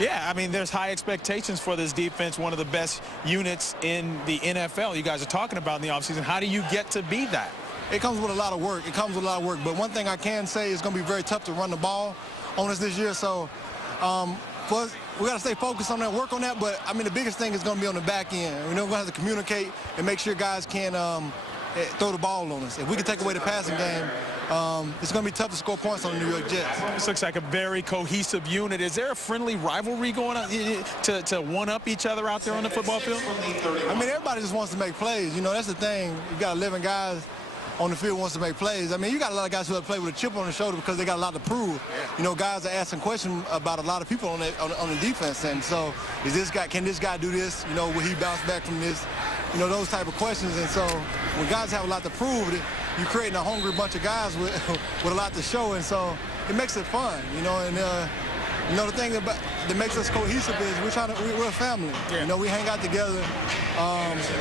Yeah, I mean, there's high expectations for this defense, one of the best units in the NFL you guys are talking about in the offseason. How do you get to be that? It comes with a lot of work. But one thing I can say is going to be very tough to run the ball on us this year. So for us, we got to stay focused on that, work on that. But, I mean, the biggest thing is going to be on the back end. You know, we're going to have to communicate and make sure guys can throw the ball on us. If we can take away the passing game, it's going to be tough to score points on the New York Jets. This looks like a very cohesive unit. Is there a friendly rivalry going on to one-up each other out there on the football field? I mean, everybody just wants to make plays. You know, that's the thing. You got 11 guys on the field wants to make plays. I mean, you got a lot of guys who have played with a chip on their shoulder because they got a lot to prove. You know, guys are asking questions about a lot of people on the defense. And so, can this guy do this? You know, will he bounce back from this? You know, those type of questions. And so, when guys have a lot to prove, you're creating a hungry bunch of guys with a lot to show. And so, it makes it fun. You know, and you know, the thing that makes us cohesive is we're a family. Yeah. You know, we hang out together,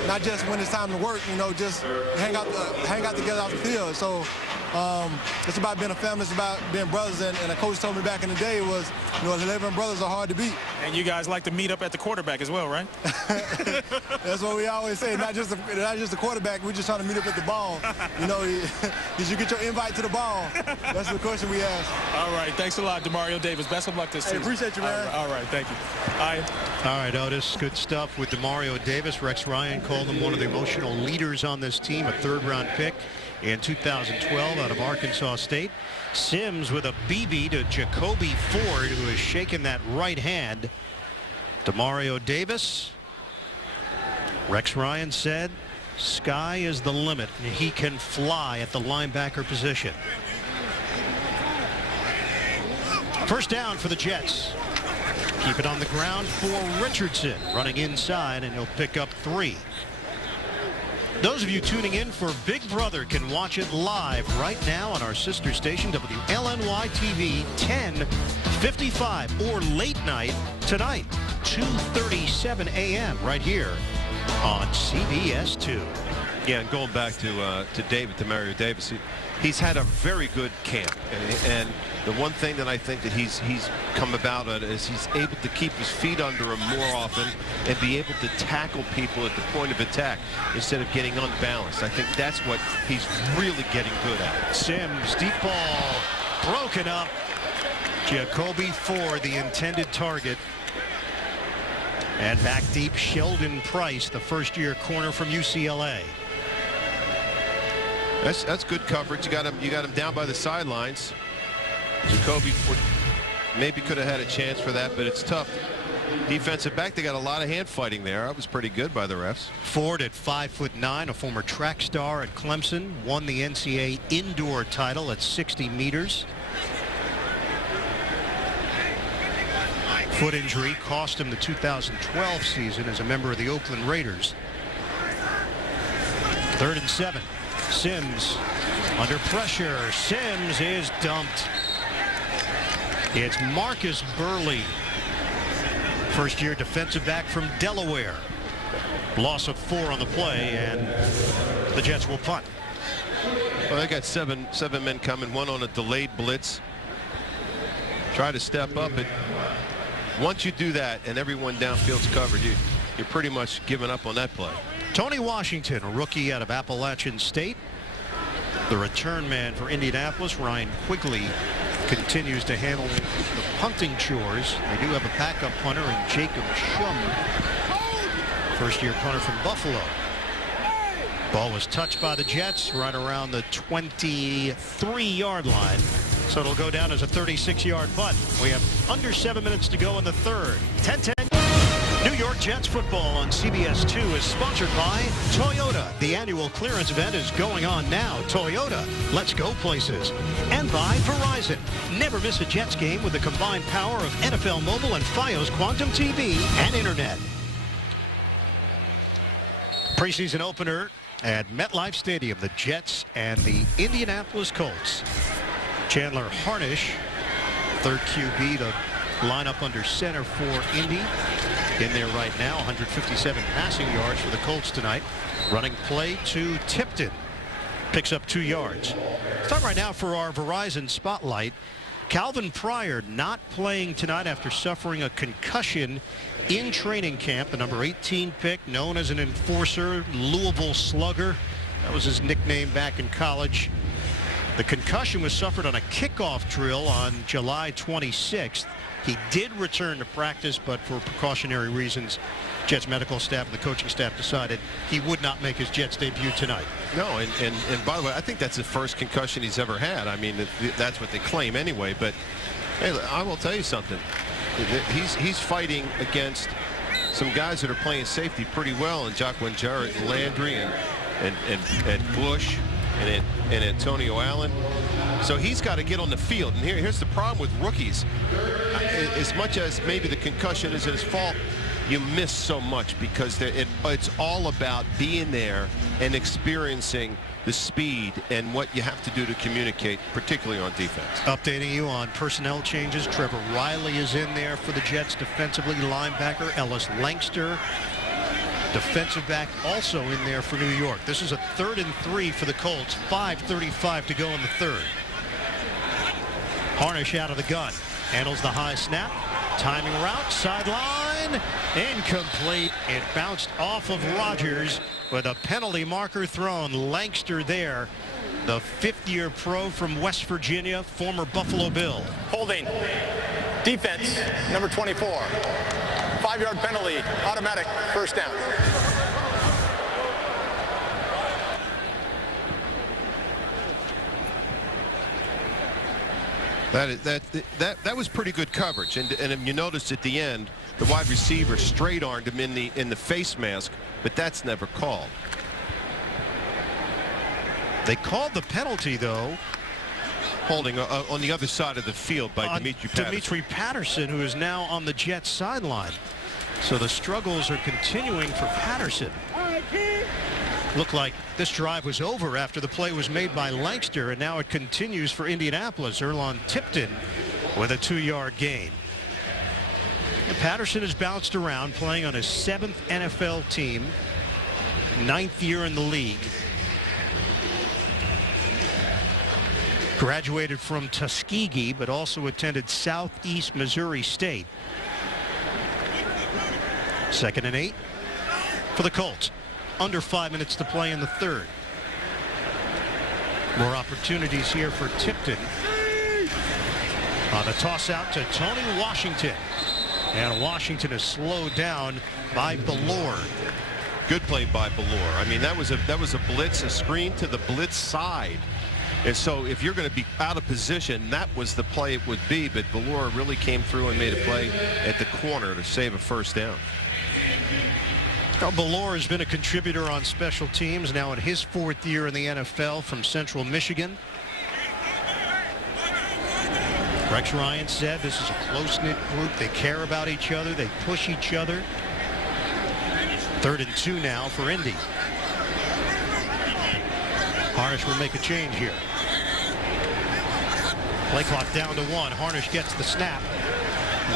not just when it's time to work. You know, just hang out together out the field. So it's about being a family. It's about being brothers. And a coach told me back in the day was, you know, 11 brothers are hard to beat. And you guys like to meet up at the quarterback as well, right? That's what we always say. Not just the quarterback. We're just trying to meet up at the ball. You know, did you get your invite to the ball? That's the question we ask. All right. Thanks a lot, Demario Davis. Best of luck this season. Appreciate you, man. All right. Thank you. All right, Otis. Good stuff with Demario Davis. Rex Ryan called him one of the emotional leaders on this team, a third-round pick in 2012 out of Arkansas State. Sims with a BB to Jacoby Ford, who has shaken that right hand. Demario Davis. Rex Ryan said, sky is the limit. He can fly at the linebacker position. First down for the Jets. Keep it on the ground for Richardson, running inside, and he'll pick up 3. Those of you tuning in for Big Brother can watch it live right now on our sister station, WLNY TV, 10:55, or late night tonight, 2:37 a.m. right here on CBS 2. Yeah, and going back to Demario Davis, he's had a very good camp, and the one thing that I think that he's come about at is he's able to keep his feet under him more often and be able to tackle people at the point of attack instead of getting unbalanced. I think that's what he's really getting good at. Sims, deep ball, broken up. Jacoby Ford, the intended target. And back deep, Sheldon Price, the first-year corner from UCLA. That's good coverage. You got him down by the sidelines. Jacoby Ford maybe could have had a chance for that, but it's tough. Defensive back, they got a lot of hand fighting there. That was pretty good by the refs. Ford at 5'9", a former track star at Clemson, won the NCAA indoor title at 60 meters. Foot injury cost him the 2012 season as a member of the Oakland Raiders. 3rd and 7. Sims under pressure. Sims is dumped. It's Marcus Burley, first-year defensive back from Delaware. Loss of 4 on the play, and the Jets will punt. Well, they got seven men coming, one on a delayed blitz. Try to step up, and once you do that and everyone downfield's covered, you're pretty much giving up on that play. Tony Washington, a rookie out of Appalachian State. The return man for Indianapolis, Ryan Quigley, continues to handle the punting chores. They do have a backup punter in Jacob Schum, first-year punter from Buffalo. Ball was touched by the Jets right around the 23-yard line. So it'll go down as a 36-yard punt. We have under 7 minutes to go in the third. 10-10. New York Jets football on CBS 2 is sponsored by Toyota. The annual clearance event is going on now. Toyota, let's go places. And by Verizon. Never miss a Jets game with the combined power of NFL Mobile and Fios Quantum TV and Internet. Preseason opener at MetLife Stadium. The Jets and the Indianapolis Colts. Chandler Harnish, third QB to line up under center for Indy. In there right now, 157 passing yards for the Colts tonight. Running play to Tipton. Picks up 2 yards. It's time right now for our Verizon Spotlight. Calvin Pryor not playing tonight after suffering a concussion in training camp. The number 18 pick, known as an enforcer, Louisville Slugger. That was his nickname back in college. The concussion was suffered on a kickoff drill on July 26th. He did return to practice, but for precautionary reasons, Jets medical staff and the coaching staff decided he would not make his Jets debut tonight. No, and by the way, I think that's the first concussion he's ever had. I mean, that's what they claim anyway. But hey, I will tell you something. He's fighting against some guys that are playing safety pretty well, and Jacqueline Jarrett and Landry and Bush and Antonio Allen. So he's got to get on the field. And here's the problem with rookies. As much as maybe the concussion is his fault, you miss so much because it's all about being there and experiencing the speed and what you have to do to communicate, particularly on defense. Updating you on personnel changes. Trevor Riley is in there for the Jets defensively. Linebacker Ellis Langster, defensive back, also in there for New York. This is a 3rd and 3 for the Colts. 5:35 to go in the 3rd. Harnish out of the gun. Handles the high snap. Timing route, sideline, incomplete. It bounced off of Rogers with a penalty marker thrown. Langston there, the fifth-year pro from West Virginia, former Buffalo Bill. Holding. Defense, number 24. 5-yard penalty, automatic, first down. That was pretty good coverage, and you noticed at the end the wide receiver straight-armed him in the face mask, but that's never called. They called the penalty though, holding on the other side of the field by Dimitri Patterson, who is now on the Jets sideline. So the struggles are continuing for Patterson. Looked like this drive was over after the play was made by Langston, and now it continues for Indianapolis. Erlon Tipton with a 2-yard gain. And Patterson has bounced around, playing on his 7th NFL team, 9th year in the league. Graduated from Tuskegee, but also attended Southeast Missouri State. 2nd and 8 for the Colts. Under 5 minutes to play in the third. More opportunities here for Tipton. On a toss out to Tony Washington. And Washington is slowed down by Ballore. Good play by Ballore. I mean, that was a blitz, a screen to the blitz side. And so if you're going to be out of position, that was the play it would be. But Ballore really came through and made a play at the corner to save a first down. Now, Ballore has been a contributor on special teams, now in his 4th year in the NFL from Central Michigan. Rex Ryan said this is a close-knit group. They care about each other. They push each other. 3rd and 2 now for Indy. Harnish will make a change here. Play clock down to 1. Harnish gets the snap.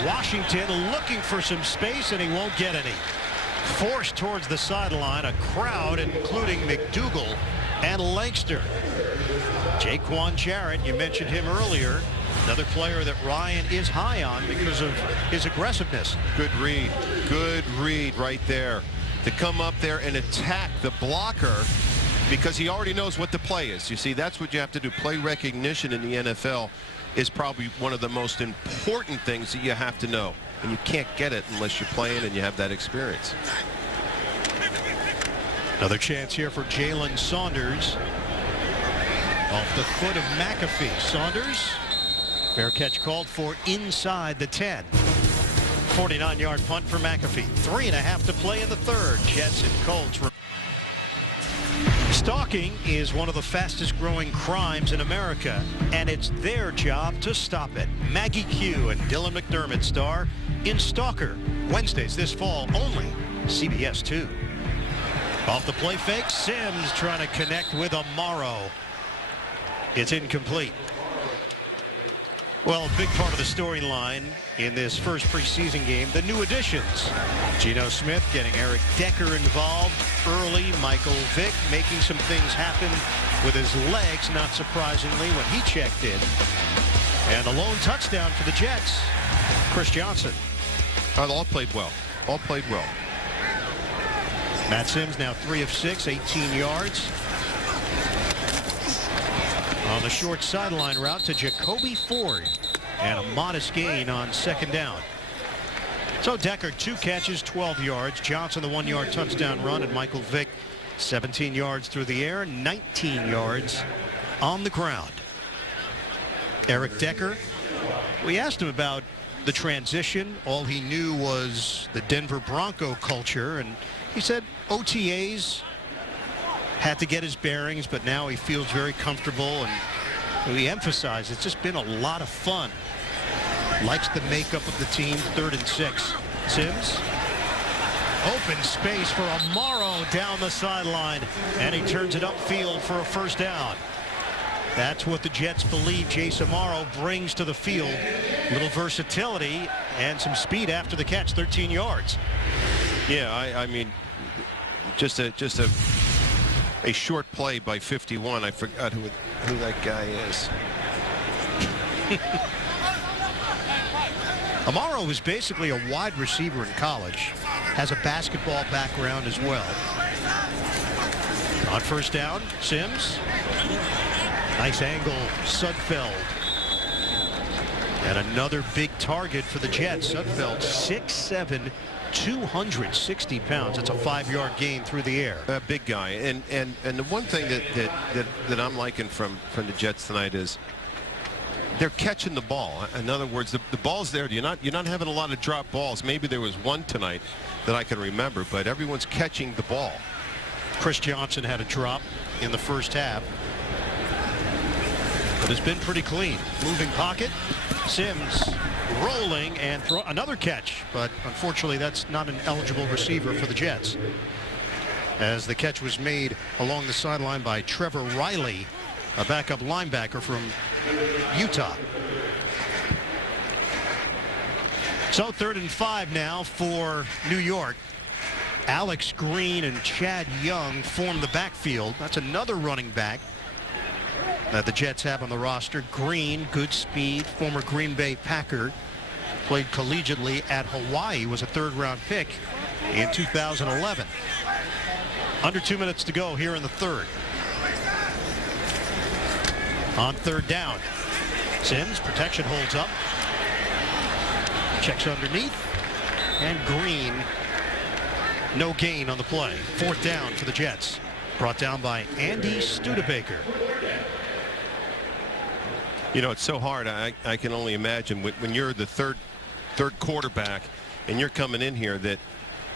Washington looking for some space, and he won't get any. Forced towards the sideline, a crowd including McDougal and Langston. Jaquan Jarrett, you mentioned him earlier, another player that Ryan is high on because of his aggressiveness. Good read right there to come up there and attack the blocker because he already knows what the play is. You see, that's what you have to do. Play recognition in the NFL is probably one of the most important things that you have to know. And you can't get it unless you're playing and you have that experience. Another chance here for Jalen Saunders. Off the foot of McAfee. Saunders, fair catch called for inside the 10. 49-yard punt for McAfee. 3.5 to play in the third. Jets and Colts. Stalking is one of the fastest growing crimes in America, and it's their job to stop it. Maggie Q and Dylan McDermott star in Stalker, Wednesdays this fall, only CBS 2. Off the play fake, Sims trying to connect with Amaro. It's incomplete. Well, a big part of the storyline in this first preseason game, the new additions. Geno Smith getting Eric Decker involved early. Michael Vick making some things happen with his legs, not surprisingly, when he checked in. And a lone touchdown for the Jets. Chris Johnson. All played well. All played well. Matt Sims now 3 of 6, 18 yards. On the short sideline route to Jacoby Ford. And a modest gain on 2nd down. So Decker 2 catches, 12 yards. Johnson the 1-yard touchdown run, and Michael Vick 17 yards through the air, 19 yards on the ground. Eric Decker, we asked him about the transition. All he knew was the Denver Bronco culture, and he said OTAs had to get his bearings, but now he feels very comfortable, and he emphasized it's just been a lot of fun. Likes the makeup of the team. 3rd and 6. Sims. Open space for Amaro down the sideline, and he turns it upfield for a first down. That's what the Jets believe Jace Amaro brings to the field. Little versatility and some speed after the catch. 13 yards. Yeah, I mean, just a short play by 51. I forgot who that guy is. Amaro was basically a wide receiver in college. Has a basketball background as well. On first down, Sims. Nice angle, Sudfeld. And another big target for the Jets. Sudfeld, 6'7", 260 pounds. It's a 5-yard gain through the air. A big guy. And the one thing that I'm liking from the Jets tonight is they're catching the ball. In other words, the ball's there. You're not having a lot of drop balls. Maybe there was one tonight that I can remember, but everyone's catching the ball. Chris Johnson had a drop in the first half, but it's been pretty clean. Moving pocket, Sims rolling and another catch, but unfortunately that's not an eligible receiver for the Jets, as the catch was made along the sideline by Trevor Riley, a backup linebacker from Utah. So 3rd and 5 now for New York. Alex Green and Chad Young form the backfield. That's another running back that the Jets have on the roster. Green, good speed, former Green Bay Packer, played collegiately at Hawaii, was a 3rd-round pick in 2011. Under 2 minutes to go here in the 3rd. On 3rd down, Sims, protection holds up, checks underneath, and Green, no gain on the play. 4th down for the Jets, brought down by Andy Studebaker. You know, it's so hard. I can only imagine when you're the third quarterback and you're coming in here that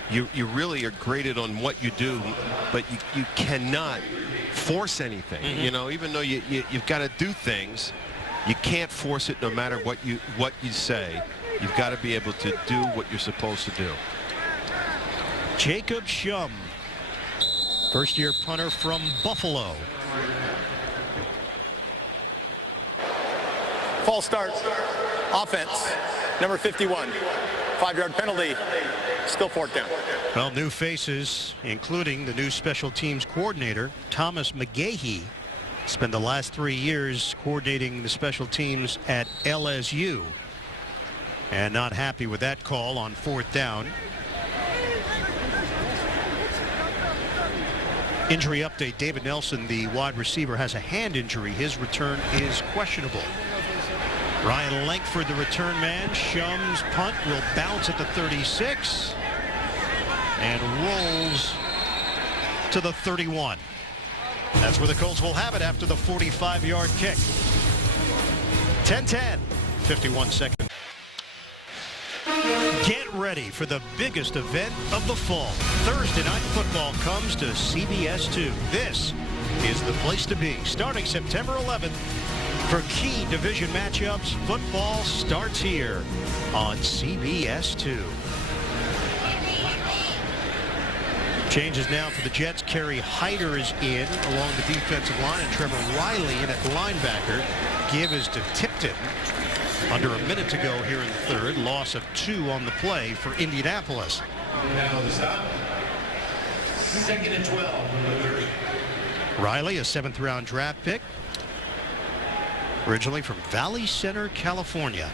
you really are graded on what you do, but you cannot force anything. You know, even though you've got to do things, you can't force it no matter what you say. You've got to be able to do what you're supposed to do. Jacob Shum, first-year punter from Buffalo. False start. Offense. Number 51. 5-yard penalty. Still 4th down. Well, new faces, including the new special teams coordinator, Thomas McGahee. Spent the last 3 years coordinating the special teams at LSU. And not happy with that call on 4th down. Injury update. David Nelson, the wide receiver, has a hand injury. His return is questionable. Ryan Lankford, the return man. Shum's punt will bounce at the 36 and rolls to the 31. That's where the Colts will have it after the 45-yard kick. 10-10, 51 seconds. Get ready for the biggest event of the fall. Thursday Night Football comes to CBS 2. This is the place to be. Starting September 11th, for key division matchups, football starts here on CBS 2. Changes now for the Jets. Kerry Hyder is in along the defensive line, and Trevor Riley in at linebacker. Give is to Tipton. Under a minute to go here in the 3rd. Loss of 2 on the play for Indianapolis. Now the stop. 2nd and 12. Riley, a 7th-round draft pick, originally from Valley Center, California.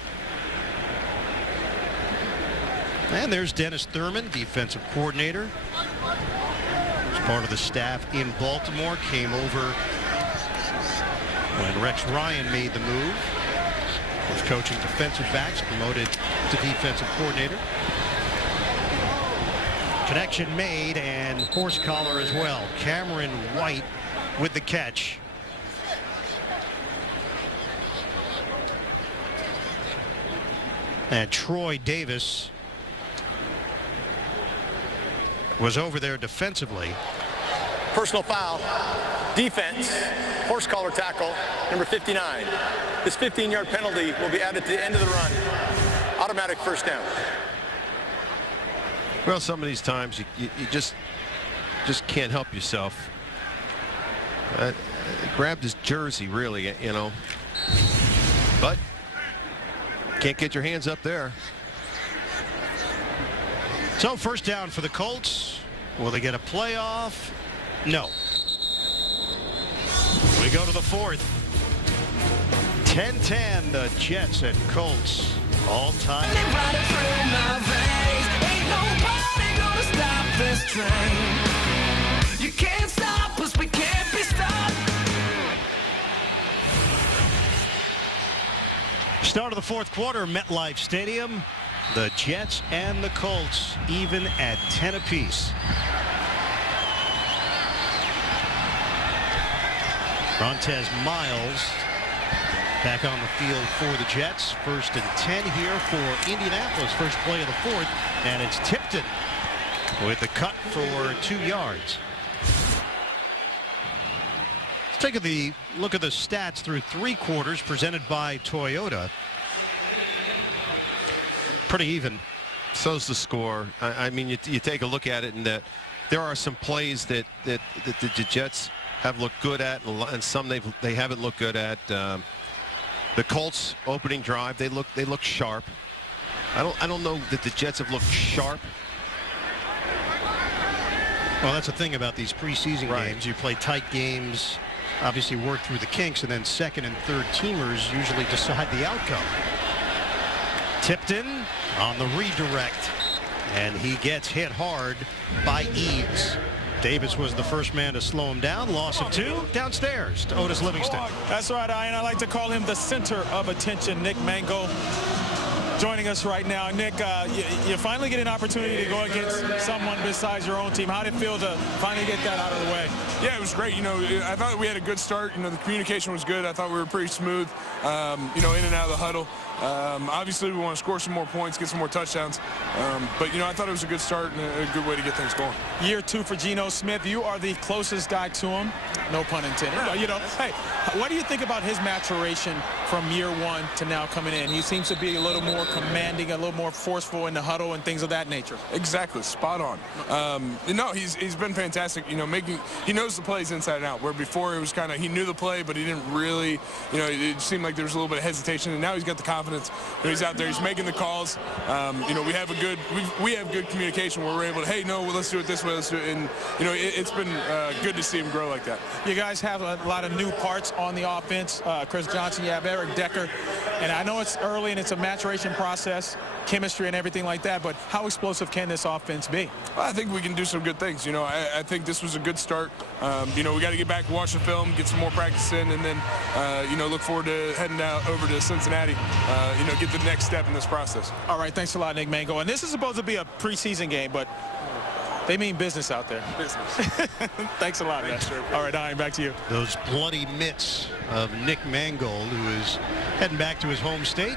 And there's Dennis Thurman, defensive coordinator. He's part of the staff in Baltimore. Came over when Rex Ryan made the move. Was coaching defensive backs, promoted to defensive coordinator. Connection made, and horse collar as well. Cameron White with the catch. And Troy Davis was over there defensively. Personal foul. Defense. Horse collar tackle. Number 59. This 15-yard penalty will be added to the end of the run. Automatic 1st down. Well, some of these times you just can't help yourself. Grabbed his jersey, really, you know. But can't get your hands up there. So 1st down for the Colts. Will they get a playoff? No. We go to the 4th. 10-10, the Jets and Colts All time. You can't stop us, we can't be stopped. Start of the fourth quarter, MetLife Stadium. The Jets and the Colts even at 10 apiece. Montez Miles back on the field for the Jets. 1st and 10 here for Indianapolis. First play of the fourth, and it's Tipton with the cut for 2 yards. Let's take a look at the stats through 3 quarters presented by Toyota. Pretty even. So's the score. I mean, you take a look at it, and that there are some plays that the Jets have looked good at, and some they haven't looked good at. The Colts opening drive, they look sharp. I don't know that the Jets have looked sharp. Well, that's the thing about these preseason games. You play tight games, obviously work through the kinks, and then second and third teamers usually decide the outcome. Tipton on the redirect, and he gets hit hard by Eaves. Davis was the first man to slow him down. Loss of 2 downstairs to Otis Livingston. That's right, Ian. I like to call him the center of attention, Nick Mangold, joining us right now. Nick, you finally get an opportunity to go against someone besides your own team. How did it feel to finally get that out of the way? Yeah, it was great. You know, I thought we had a good start. You know, the communication was good. I thought we were pretty smooth, you know, in and out of the huddle. Obviously, we want to score some more points, get some more touchdowns. But, you know, I thought it was a good start and a good way to get things going. Year 2 for Geno Smith. You are the closest guy to him. No pun intended. You know, hey, what do you think about his maturation from year 1 to now coming in? He seems to be a little more commanding, a little more forceful in the huddle and things of that nature. Exactly. Spot on. No, he's been fantastic. You know, he knows the plays inside and out, where before it was kind of, he knew the play, but he didn't really, you know, it seemed like there was a little bit of hesitation, and now he's got the confidence. You know, he's out there, he's making the calls. You know, we have good communication where we're able to, hey, no, well, let's do it this way, let's do it. And, you know, it's been good to see him grow like that. You guys have a lot of new parts on the offense. Chris Johnson, you have Eric Decker. And I know it's early and it's a maturation process, chemistry and everything like that, but how explosive can this offense be? Well, I think we can do some good things. You know, I think this was a good start. You know, we got to get back, watch the film, get some more practice in, and then, you know, look forward to heading out over to Cincinnati, you know, get the next step in this process. All right, thanks a lot, Nick Mango. And this is supposed to be a preseason game, but they mean business out there. Business. Thanks a lot, man. All right, Ian, back to you. Those bloody mitts of Nick Mangold, who is heading back to his home state,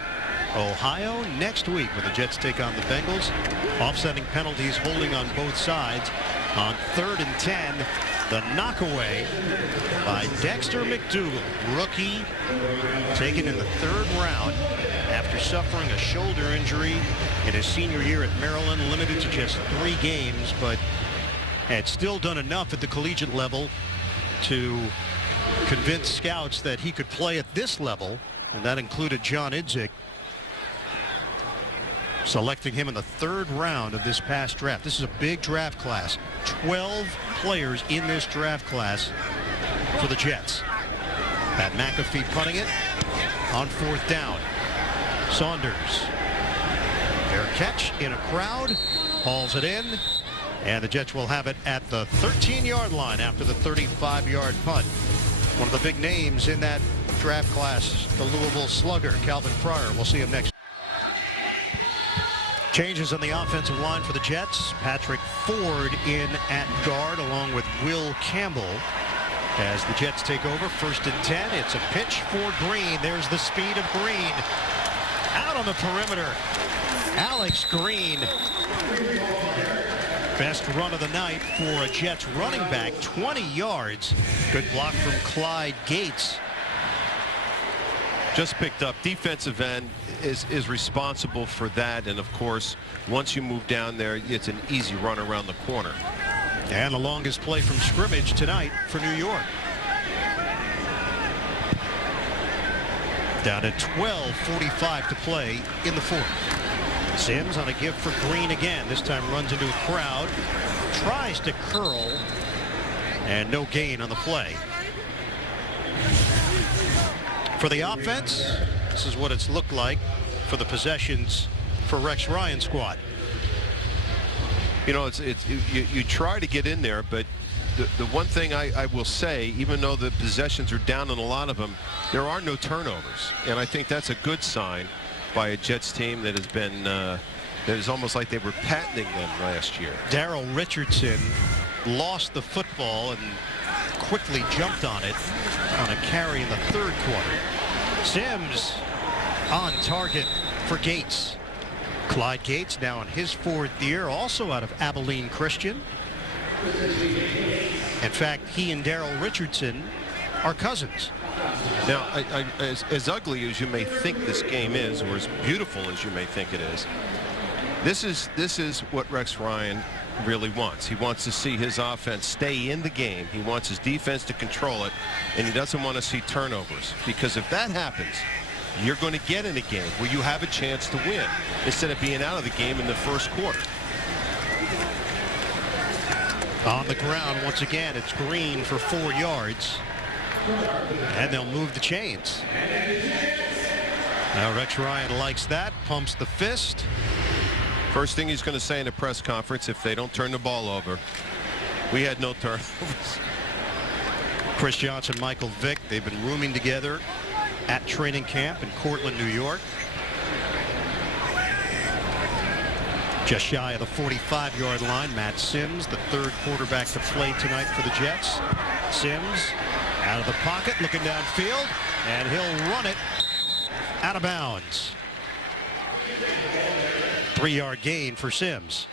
Ohio, next week when the Jets take on the Bengals. Offsetting penalties holding on both sides. On 3rd and 10, the knockaway by Dexter McDougal, rookie, taken in the 3rd round after suffering a shoulder injury in his senior year at Maryland, limited to just 3 games, but had still done enough at the collegiate level to convince scouts that he could play at this level, and that included John Idzik selecting him in the 3rd round of this past draft. This is a big draft class. 12 players in this draft class for the Jets. Pat McAfee punting it on 4th down. Saunders, fair catch in a crowd, hauls it in, and the Jets will have it at the 13-yard line after the 35-yard punt. One of the big names in that draft class, the Louisville Slugger, Calvin Pryor. We'll see him next. Changes on the offensive line for the Jets. Patrick Ford in at guard along with Will Campbell as the Jets take over. 1st and 10. It's a pitch for Green. There's the speed of Green. Out on the perimeter. Alex Green. Best run of the night for a Jets running back. 20 yards. Good block from Clyde Gates. Just picked up. Defensive end is responsible for that, and of course once you move down there, it's an easy run around the corner. And the longest play from scrimmage tonight for New York. Down to 12:45 to play in the 4th. Sims on a give for Green again. This time runs into a crowd, tries to curl, and no gain on the play. For the offense, this is what it's looked like for the possessions for Rex Ryan's squad. You know, you try to get in there, but the one thing I will say, even though the possessions are down in a lot of them, there are no turnovers. And I think that's a good sign by a Jets team that has been, that is almost like they were patenting them last year. Daryl Richardson lost the football and quickly jumped on it on a carry in the third quarter. Sims on target for Gates. Clyde Gates now in his fourth year, also out of Abilene Christian. In fact, he and Daryl Richardson are cousins. Now, as ugly as you may think this game is, or as beautiful as you may think it is, this is what Rex Ryan really wants. He wants to see his offense stay in the game. He wants his defense to control it, and he doesn't want to see turnovers. Because if that happens, you're going to get in a game where you have a chance to win instead of being out of the game in the first quarter. On the ground once again, it's Green for 4 yards, and they'll move the chains. Now Rex Ryan likes that, pumps the fist. First thing he's going to say in a press conference if they don't turn the ball over, we had no turnovers. Chris Johnson, Michael Vick, they've been rooming together at training camp in Cortland, New York. Just shy of the 45-yard line, Matt Sims, the third quarterback to play tonight for the Jets. Sims out of the pocket, looking downfield, and he'll run it out of bounds. 3-yard gain for Sims.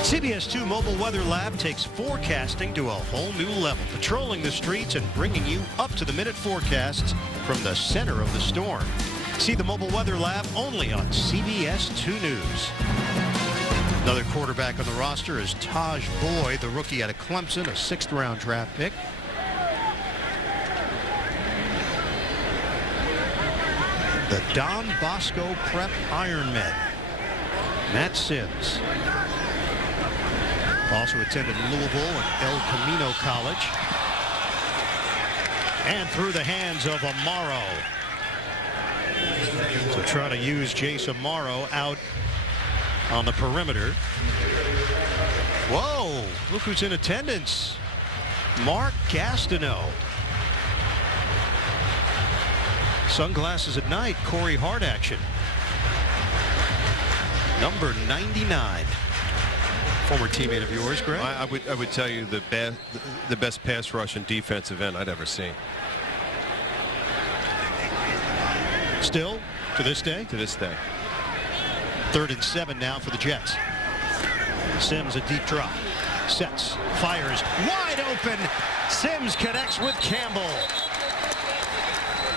CBS 2 Mobile Weather Lab takes forecasting to a whole new level, patrolling the streets and bringing you up-to-the-minute forecasts from the center of the storm. See the Mobile Weather Lab only on CBS 2 News. Another quarterback on the roster is Taj Boyd, the rookie out of Clemson, a 6th-round draft pick. The Don Bosco Prep Ironmen. Matt Sims also attended Louisville and El Camino College. And through the hands of Amaro. So try to use Jace Amaro out on the perimeter. Whoa, look who's in attendance. Mark Gastineau. Sunglasses at night, Corey Hart action. Number 99. Former teammate of yours, Greg? I would tell you the best pass rush and defensive end I'd ever seen. Still, to this day? To this day. 3rd and 7 now for the Jets. Sims a deep drop. Sets, fires, wide open. Sims connects with Campbell.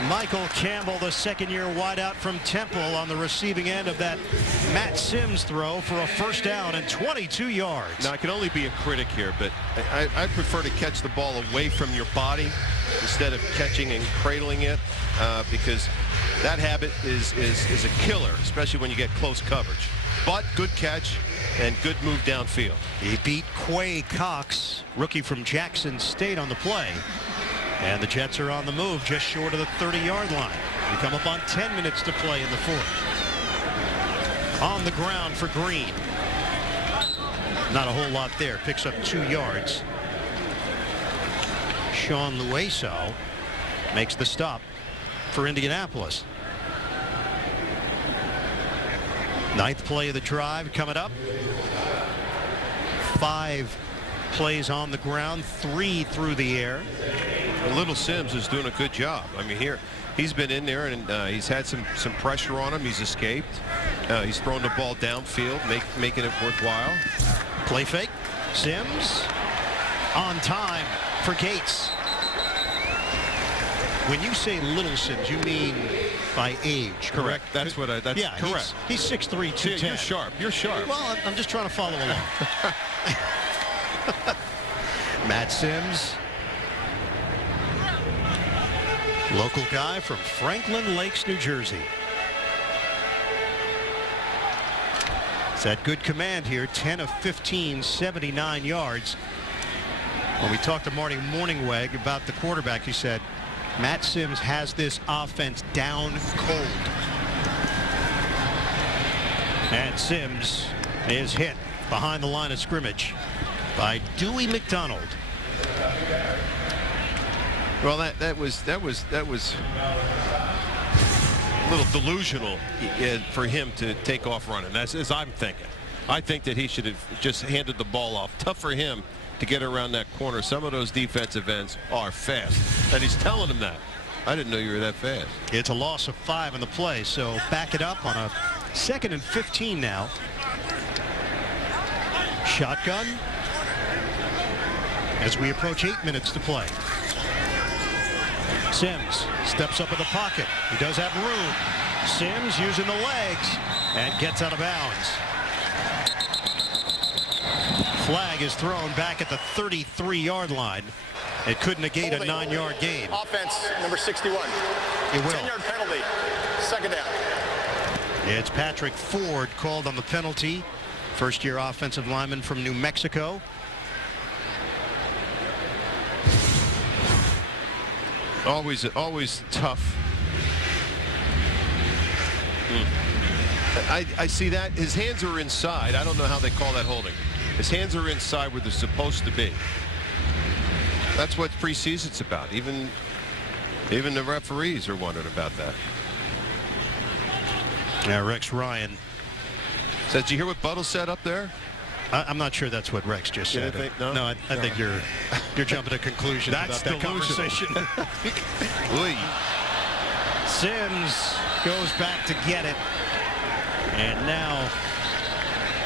Michael Campbell, the second-year wideout from Temple, on the receiving end of that Matt Sims throw for a first down and 22 yards. Now, I can only be a critic here, but I prefer to catch the ball away from your body instead of catching and cradling it, because that habit is a killer, especially when you get close coverage. But good catch and good move downfield. He beat Quay Cox, rookie from Jackson State, on the play. And the Jets are on the move just short of the 30-yard line. We come up on 10 minutes to play in the fourth. On the ground for Green. Not a whole lot there. Picks up 2 yards. Sean Lueso makes the stop for Indianapolis. 9th play of the drive coming up. 5 plays on the ground, 3 through the air. Little Sims is doing a good job. I mean, here he's been in there and he's had some pressure on him. He's escaped. He's thrown the ball downfield, making it worthwhile. Play fake. Sims on time for Gates. When you say little Sims, you mean by age, correct? That's what I. That's yeah, correct. He's 6'3", 210. Yeah, you're sharp. You're sharp. Well, I'm just trying to follow along. Matt Sims. Local guy from Franklin Lakes, New Jersey. It's that good command here. 10 of 15, 79 yards. When we talked to Marty Morningweg about the quarterback, he said, Matt Sims has this offense down cold. And Sims is hit behind the line of scrimmage by Dewey McDonald. Well, that was a little delusional for him to take off running. That's as I'm thinking. I think that he should have just handed the ball off. Tough for him to get around that corner. Some of those defensive ends are fast, and he's telling him that. I didn't know you were that fast. It's a loss of 5 in the play, so back it up on a 2nd and 15 now. Shotgun as we approach 8 minutes to play. Sims steps up in the pocket. He does have room. Sims using the legs and gets out of bounds. Flag is thrown back at the 33-yard line. It could negate a 9-yard gain. Offense, number 61. It will. 10-yard penalty. 2nd down. It's Patrick Ford called on the penalty. First-year offensive lineman from New Mexico. Always tough. I see that. His hands are inside. I don't know how they call that holding. His hands are inside where they're supposed to be. That's what preseason's about. Even the referees are wondering about that. Now Rex Ryan. So did you hear what Buttle said up there? I'm not sure that's what Rex just said. No, I think you're jumping to conclusions about that conversation. Sims goes back to get it, and now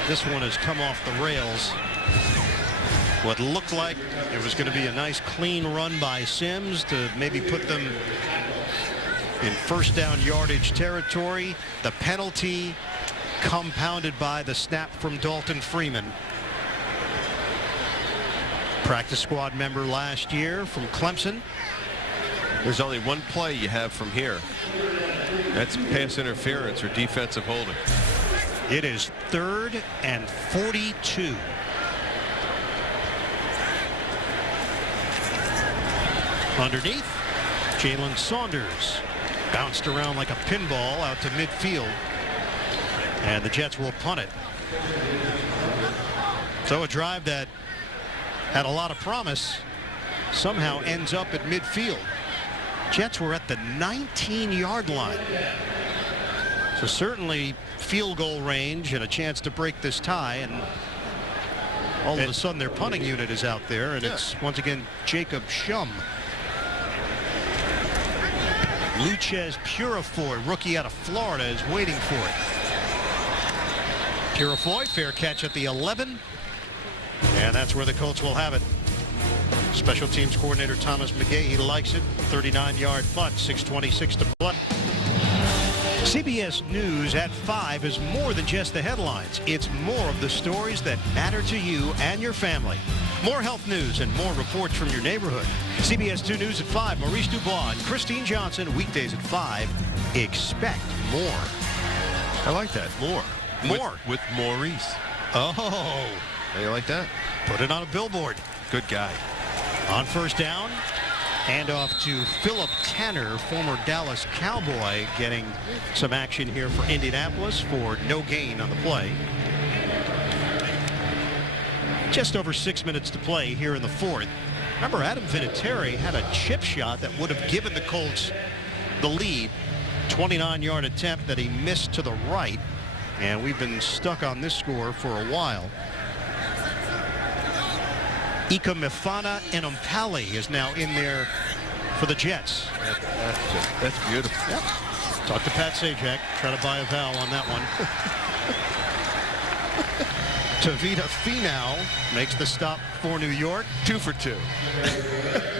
this one has come off the rails. What looked like it was going to be a nice clean run by Sims to maybe put them in first down yardage territory. The penalty compounded by the snap from Dalton Freeman. Practice squad member last year from Clemson. There's only one play you have from here. That's pass interference or defensive holding. It is 3rd and 42. Underneath, Jalen Saunders bounced around like a pinball out to midfield. And the Jets will punt it. So a drive that had a lot of promise somehow ends up at midfield. Jets were at the 19-yard line. So certainly field goal range and a chance to break this tie, and all of a sudden their punting unit is out there, and it's once again Jacob Shum. Luchez Purifoy, rookie out of Florida, is waiting for it. Purifoy, fair catch at the 11. And that's where the Colts will have it. Special teams coordinator Thomas McGahee likes it. 39-yard punt, 6:26 to play. CBS News at 5 is more than just the headlines. It's more of the stories that matter to you and your family. More health news and more reports from your neighborhood. CBS 2 News at 5. Maurice Dubois and Christine Johnson, weekdays at 5. Expect more. I like that. More. With Maurice. Oh. How you like that? Put it on a billboard. Good guy. On first down, handoff to Philip Tanner, former Dallas Cowboy, getting some action here for Indianapolis for no gain on the play. Just over 6 minutes to play here in the 4th. Remember, Adam Vinatieri had a chip shot that would have given the Colts the lead. 29-yard attempt that he missed to the right. And we've been stuck on this score for a while. Ika Mifana and Umpali is now in there for the Jets. That's beautiful. Yep. Talk to Pat Sajak. Try to buy a vowel on that one. Tavita Finau makes the stop for New York. 2 for 2.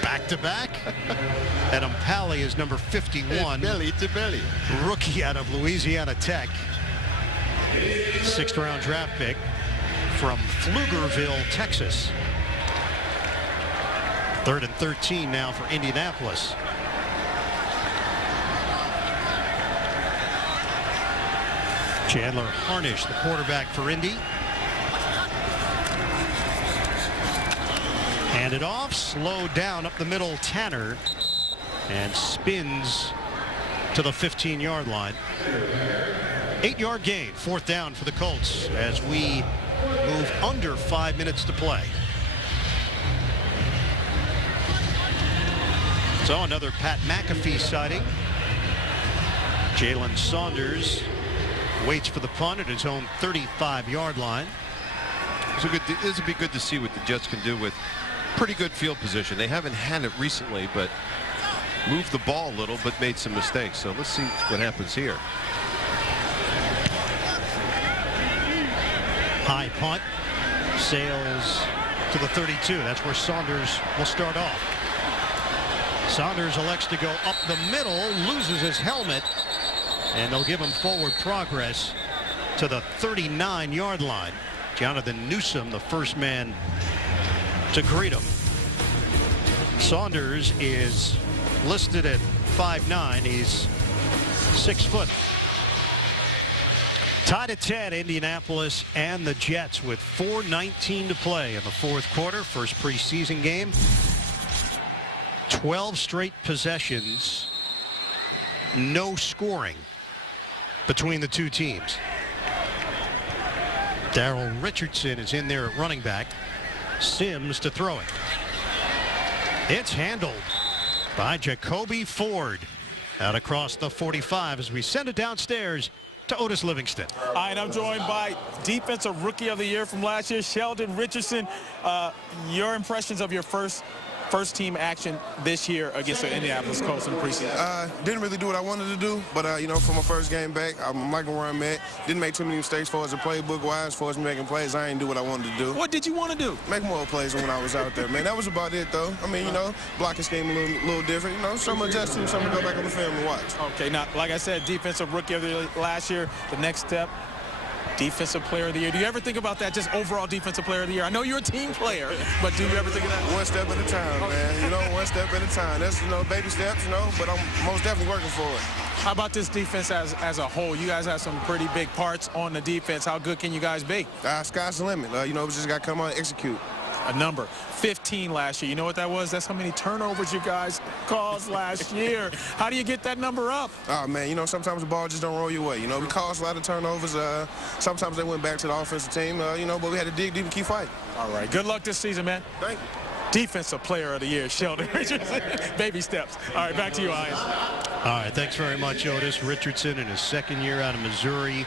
Back to back. And Umpali is number 51. Belly to belly. Rookie out of Louisiana Tech. 6th round draft pick from Pflugerville, Texas. 3rd and 13 now for Indianapolis. Chandler Harnish, the quarterback for Indy. Handed off, slowed down up the middle, Tanner, and spins to the 15-yard line. 8-yard gain, 4th down for the Colts as we move under 5 minutes to play. So another Pat McAfee sighting. Jalen Saunders waits for the punt at his own 35-yard line. This would be good to see what the Jets can do with pretty good field position. They haven't had it recently, but moved the ball a little, but made some mistakes. So let's see what happens here. High punt, sails to the 32. That's where Saunders will start off. Saunders elects to go up the middle, loses his helmet, and they'll give him forward progress to the 39-yard line. Jonathan Newsom, the first man to greet him. Saunders is listed at 5'9". He's 6 foot. Tied at 10, Indianapolis and the Jets with 4:19 to play in the 4th quarter. First preseason game. 12 straight possessions. No scoring between the two teams. Darrell Richardson is in there at running back. Sims to throw it. It's handled by Jacoby Ford out across the 45 as we send it downstairs to Otis Livingston. All right, I'm joined by Defensive Rookie of the Year from last year, Sheldon Richardson. Your impressions of your first team action this year against the Indianapolis Colts in the preseason? Didn't really do what I wanted to do, but you know, for my first game back, I'm liking where I'm at. Didn't make too many mistakes as far as the playbook wise, as far as me making plays. I didn't do what I wanted to do. What did you want to do? Make more plays than when I was out there, man. That was about it, though. I mean, you know, blocking scheme a little different. You know, some adjust to, some to go back on the film and watch. Okay, now, like I said, Defensive Rookie of the Year last year. The next step, Defensive Player of the Year. Do you ever think about that, just overall Defensive Player of the Year? I know you're a team player, but do you ever think of that? One step at a time, man. You know, one step at a time. That's, you know, baby steps, you know, but I'm most definitely working for it. How about this defense as a whole? You guys have some pretty big parts on the defense. How good can you guys be? Sky's the limit. You know, we just got to come out and execute. A number 15 last year. You know what that was? That's how many turnovers you guys caused last year. How do you get that number up? Oh, man, you know, sometimes the ball just don't roll your way. You know, we caused a lot of turnovers. Sometimes they went back to the offensive team, you know, but we had to dig deep and keep fighting. All right. Good luck this season, man. Thank you. Defensive Player of the Year, Sheldon Richardson. Baby steps. All right, back to you, Ian. All right, thanks very much, Otis. Richardson in his second year out of Missouri.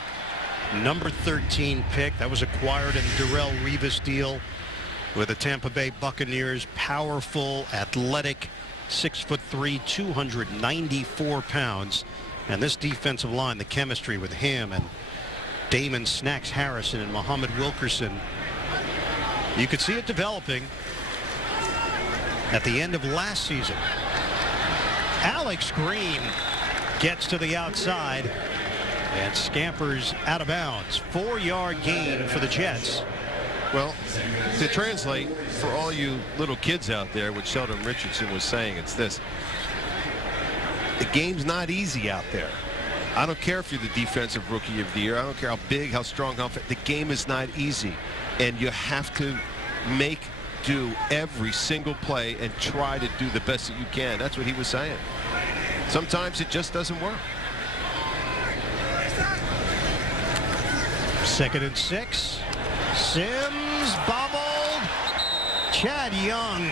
Number 13 pick. That was acquired in the Darrelle Revis deal with the Tampa Bay Buccaneers. Powerful, athletic, 6'3", 294 pounds. And this defensive line, the chemistry with him and Damon Snacks Harrison and Muhammad Wilkerson, you could see it developing at the end of last season. Alex Green gets to the outside and scampers out of bounds. 4-yard gain for the Jets. Well, to translate for all you little kids out there, what Sheldon Richardson was saying, it's this. The game's not easy out there. I don't care if you're the Defensive Rookie of the Year. I don't care how big, how strong, how fast. The game is not easy. And you have to do every single play and try to do the best that you can. That's what he was saying. Sometimes it just doesn't work. 2nd and 6. Sims bobbled. Chad Young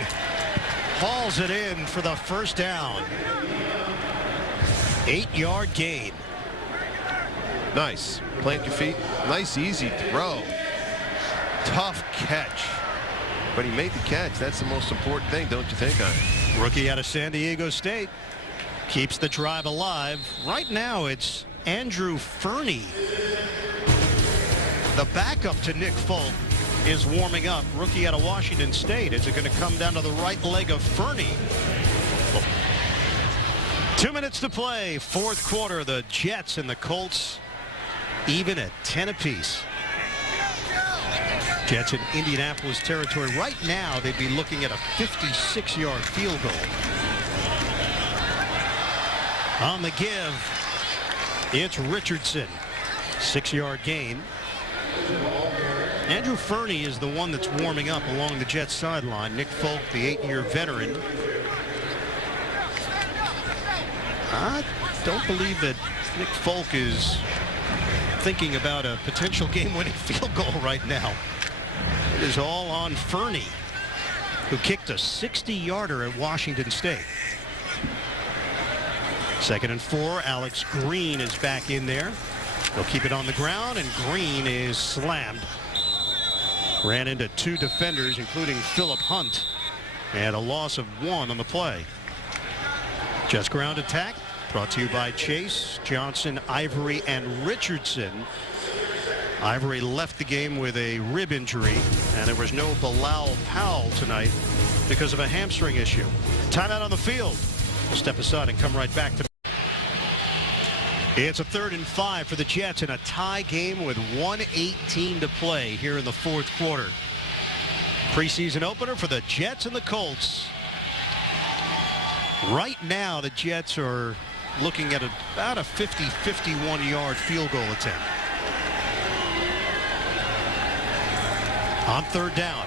hauls it in for the first down. 8-yard gain. Nice. Plant your feet. Nice, easy throw. Tough catch. But he made the catch. That's the most important thing, don't you think, Ian? Rookie out of San Diego State. Keeps the drive alive. Right now, it's Andrew Fernie. The backup to Nick Folk is warming up. Rookie out of Washington State. Is it going to come down to the right leg of Fernie? 2 minutes to play. 4th quarter. The Jets and the Colts even at 10 apiece. Jets in Indianapolis territory. Right now, they'd be looking at a 56-yard field goal. On the give, it's Richardson. 6-yard gain. Andrew Fernie is the one that's warming up along the Jets sideline. Nick Folk, the 8-year veteran. I don't believe that Nick Folk is thinking about a potential game-winning field goal right now. It is all on Fernie, who kicked a 60-yarder at Washington State. 2nd and 4. Alex Green is back in there. They'll keep it on the ground, and Green is slammed. Ran into 2 defenders, including Philip Hunt, and a loss of 1 on the play. Jets ground attack brought to you by Chase, Johnson, Ivory, and Richardson. Ivory left the game with a rib injury, and there was no Bilal Powell tonight because of a hamstring issue. Timeout on the field. We'll step aside and come right back to. It's a 3rd and 5 for the Jets in a tie game with 1:18 to play here in the 4th quarter. Preseason opener for the Jets and the Colts. Right now, the Jets are looking at about a 51-yard field goal attempt. On 3rd down.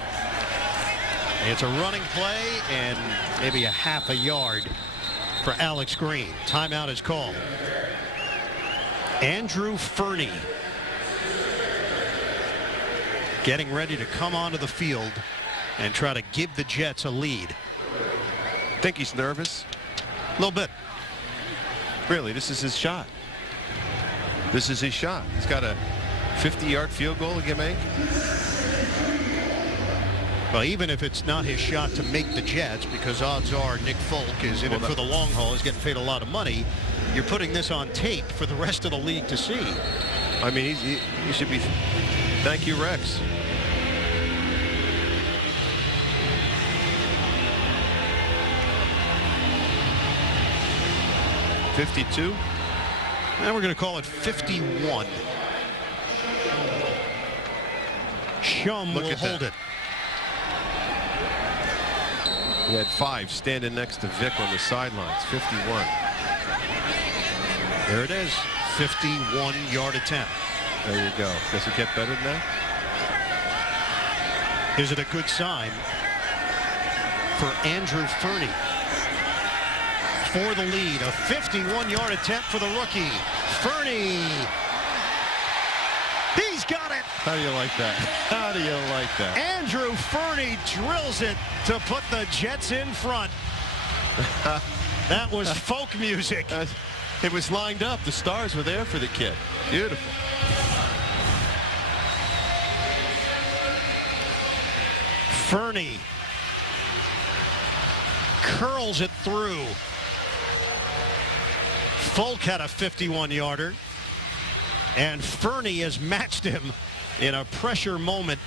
It's a running play and maybe a half a yard for Alex Green. Timeout is called. Andrew Fernie getting ready to come onto the field and try to give the Jets a lead. Think he's nervous? A little bit. Really, this is his shot. This is his shot. He's got a 50-yard field goal he can make. Well, even if it's not his shot to make the Jets, because odds are Nick Folk is in it for the long haul, is getting paid a lot of money, you're putting this on tape for the rest of the league to see. I mean, he should be. Thank you, Rex. .52. And we're going to call it 51. Shum will hold it. He had 5 standing next to Vic on the sidelines. 51. There it is. 51-yard attempt. There you go. Does it get better than that? Is it a good sign for Andrew Fernie? For the lead, a 51-yard attempt for the rookie. Fernie. He's got it. How do you like that? How do you like that? Andrew Fernie drills it to put the Jets in front. That was folk music. It was lined up. The stars were there for the kid. Beautiful. Fernie curls it through. Folk had a 51-yarder, and Fernie has matched him in a pressure moment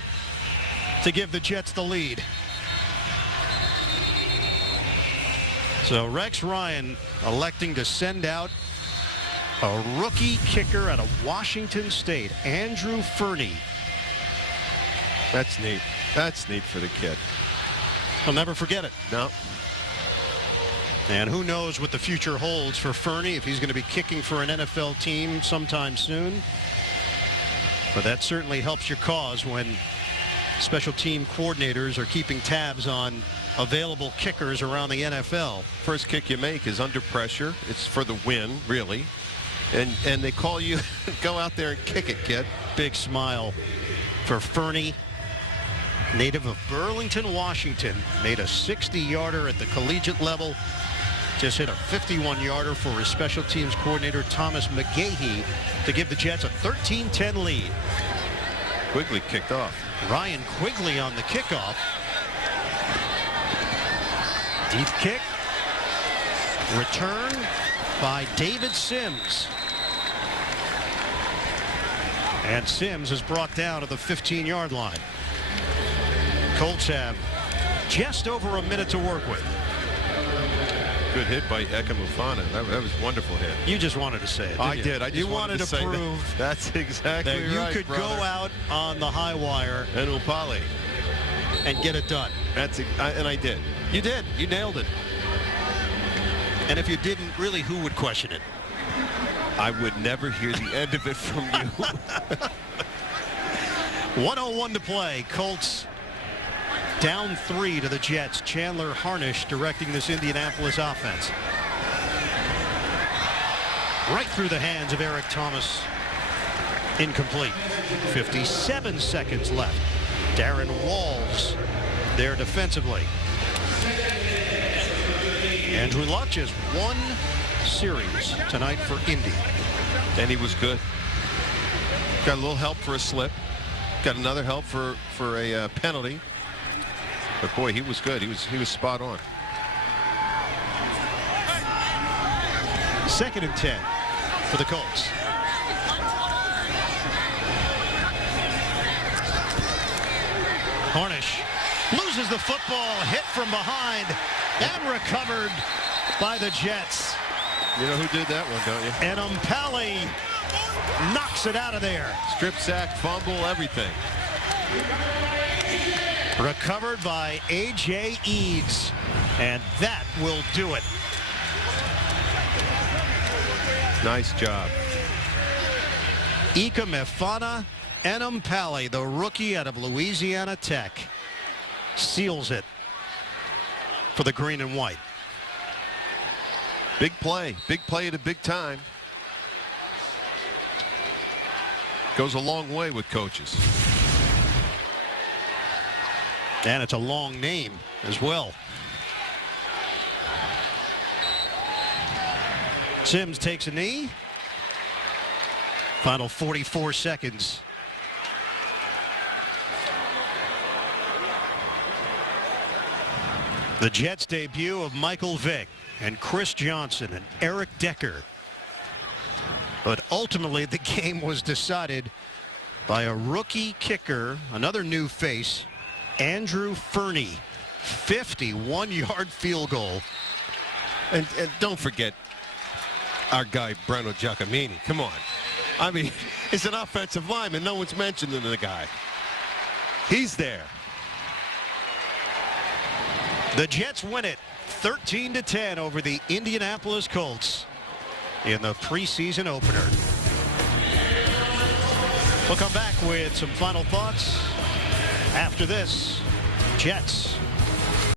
to give the Jets the lead. So Rex Ryan electing to send out a rookie kicker out of Washington State, Andrew Fernie. That's neat. That's neat for the kid. He'll never forget it. No. And who knows what the future holds for Fernie, if he's going to be kicking for an NFL team sometime soon. But that certainly helps your cause when special team coordinators are keeping tabs on available kickers around the NFL. First kick you make is under pressure. It's for the win, really. And they call you, go out there and kick it, kid. Big smile for Fernie, native of Burlington, Washington. Made a 60-yarder at the collegiate level. Just hit a 51-yarder for his special teams coordinator, Thomas McGahee, to give the Jets a 13-10 lead. Quigley kicked off. Ryan Quigley on the kickoff. Deep kick. Return by David Sims. And Sims is brought down to the 15-yard line. Colts have just over a minute to work with. Good hit by Ekamufana. That was a wonderful hit. You just wanted to say it, didn't I you? did. I just wanted to say prove that's exactly that you right, could brother. go out on the high wire and Upali and get it done. And I did. You did. You nailed it. And if you didn't, really, who would question it? I would never hear the end of it from you. 1:01 to play. Colts down 3 to the Jets. Chandler Harnish directing this Indianapolis offense. Right through the hands of Eric Thomas. Incomplete. 57 seconds left. Darren Walls there defensively. Andrew Luck just one series tonight for Indy. And he was good. Got a little help for a slip. Got another help for a penalty. But boy, he was good. He was spot on. 2nd and 10 for the Colts. Harnish loses the football, hit from behind, and recovered by the Jets. You know who did that one, don't you? And Pally knocks it out of there. Strip sack, fumble, everything. Recovered by A.J. Eads, and that will do it. Nice job. Ika Mefana Enampali, the rookie out of Louisiana Tech, seals it for the green and white. Big play at a big time. Goes a long way with coaches. And it's a long name as well. Sims takes a knee. Final 44 seconds. The Jets debut of Michael Vick and Chris Johnson and Eric Decker. But ultimately the game was decided by a rookie kicker, another new face, Andrew Fernie. 51-yard field goal. And don't forget our guy Breno Giacomini. Come on. I mean, it's an offensive lineman. No one's mentioning the guy. He's there. The Jets win it 13-10 over the Indianapolis Colts in the preseason opener. We'll come back with some final thoughts after this. Jets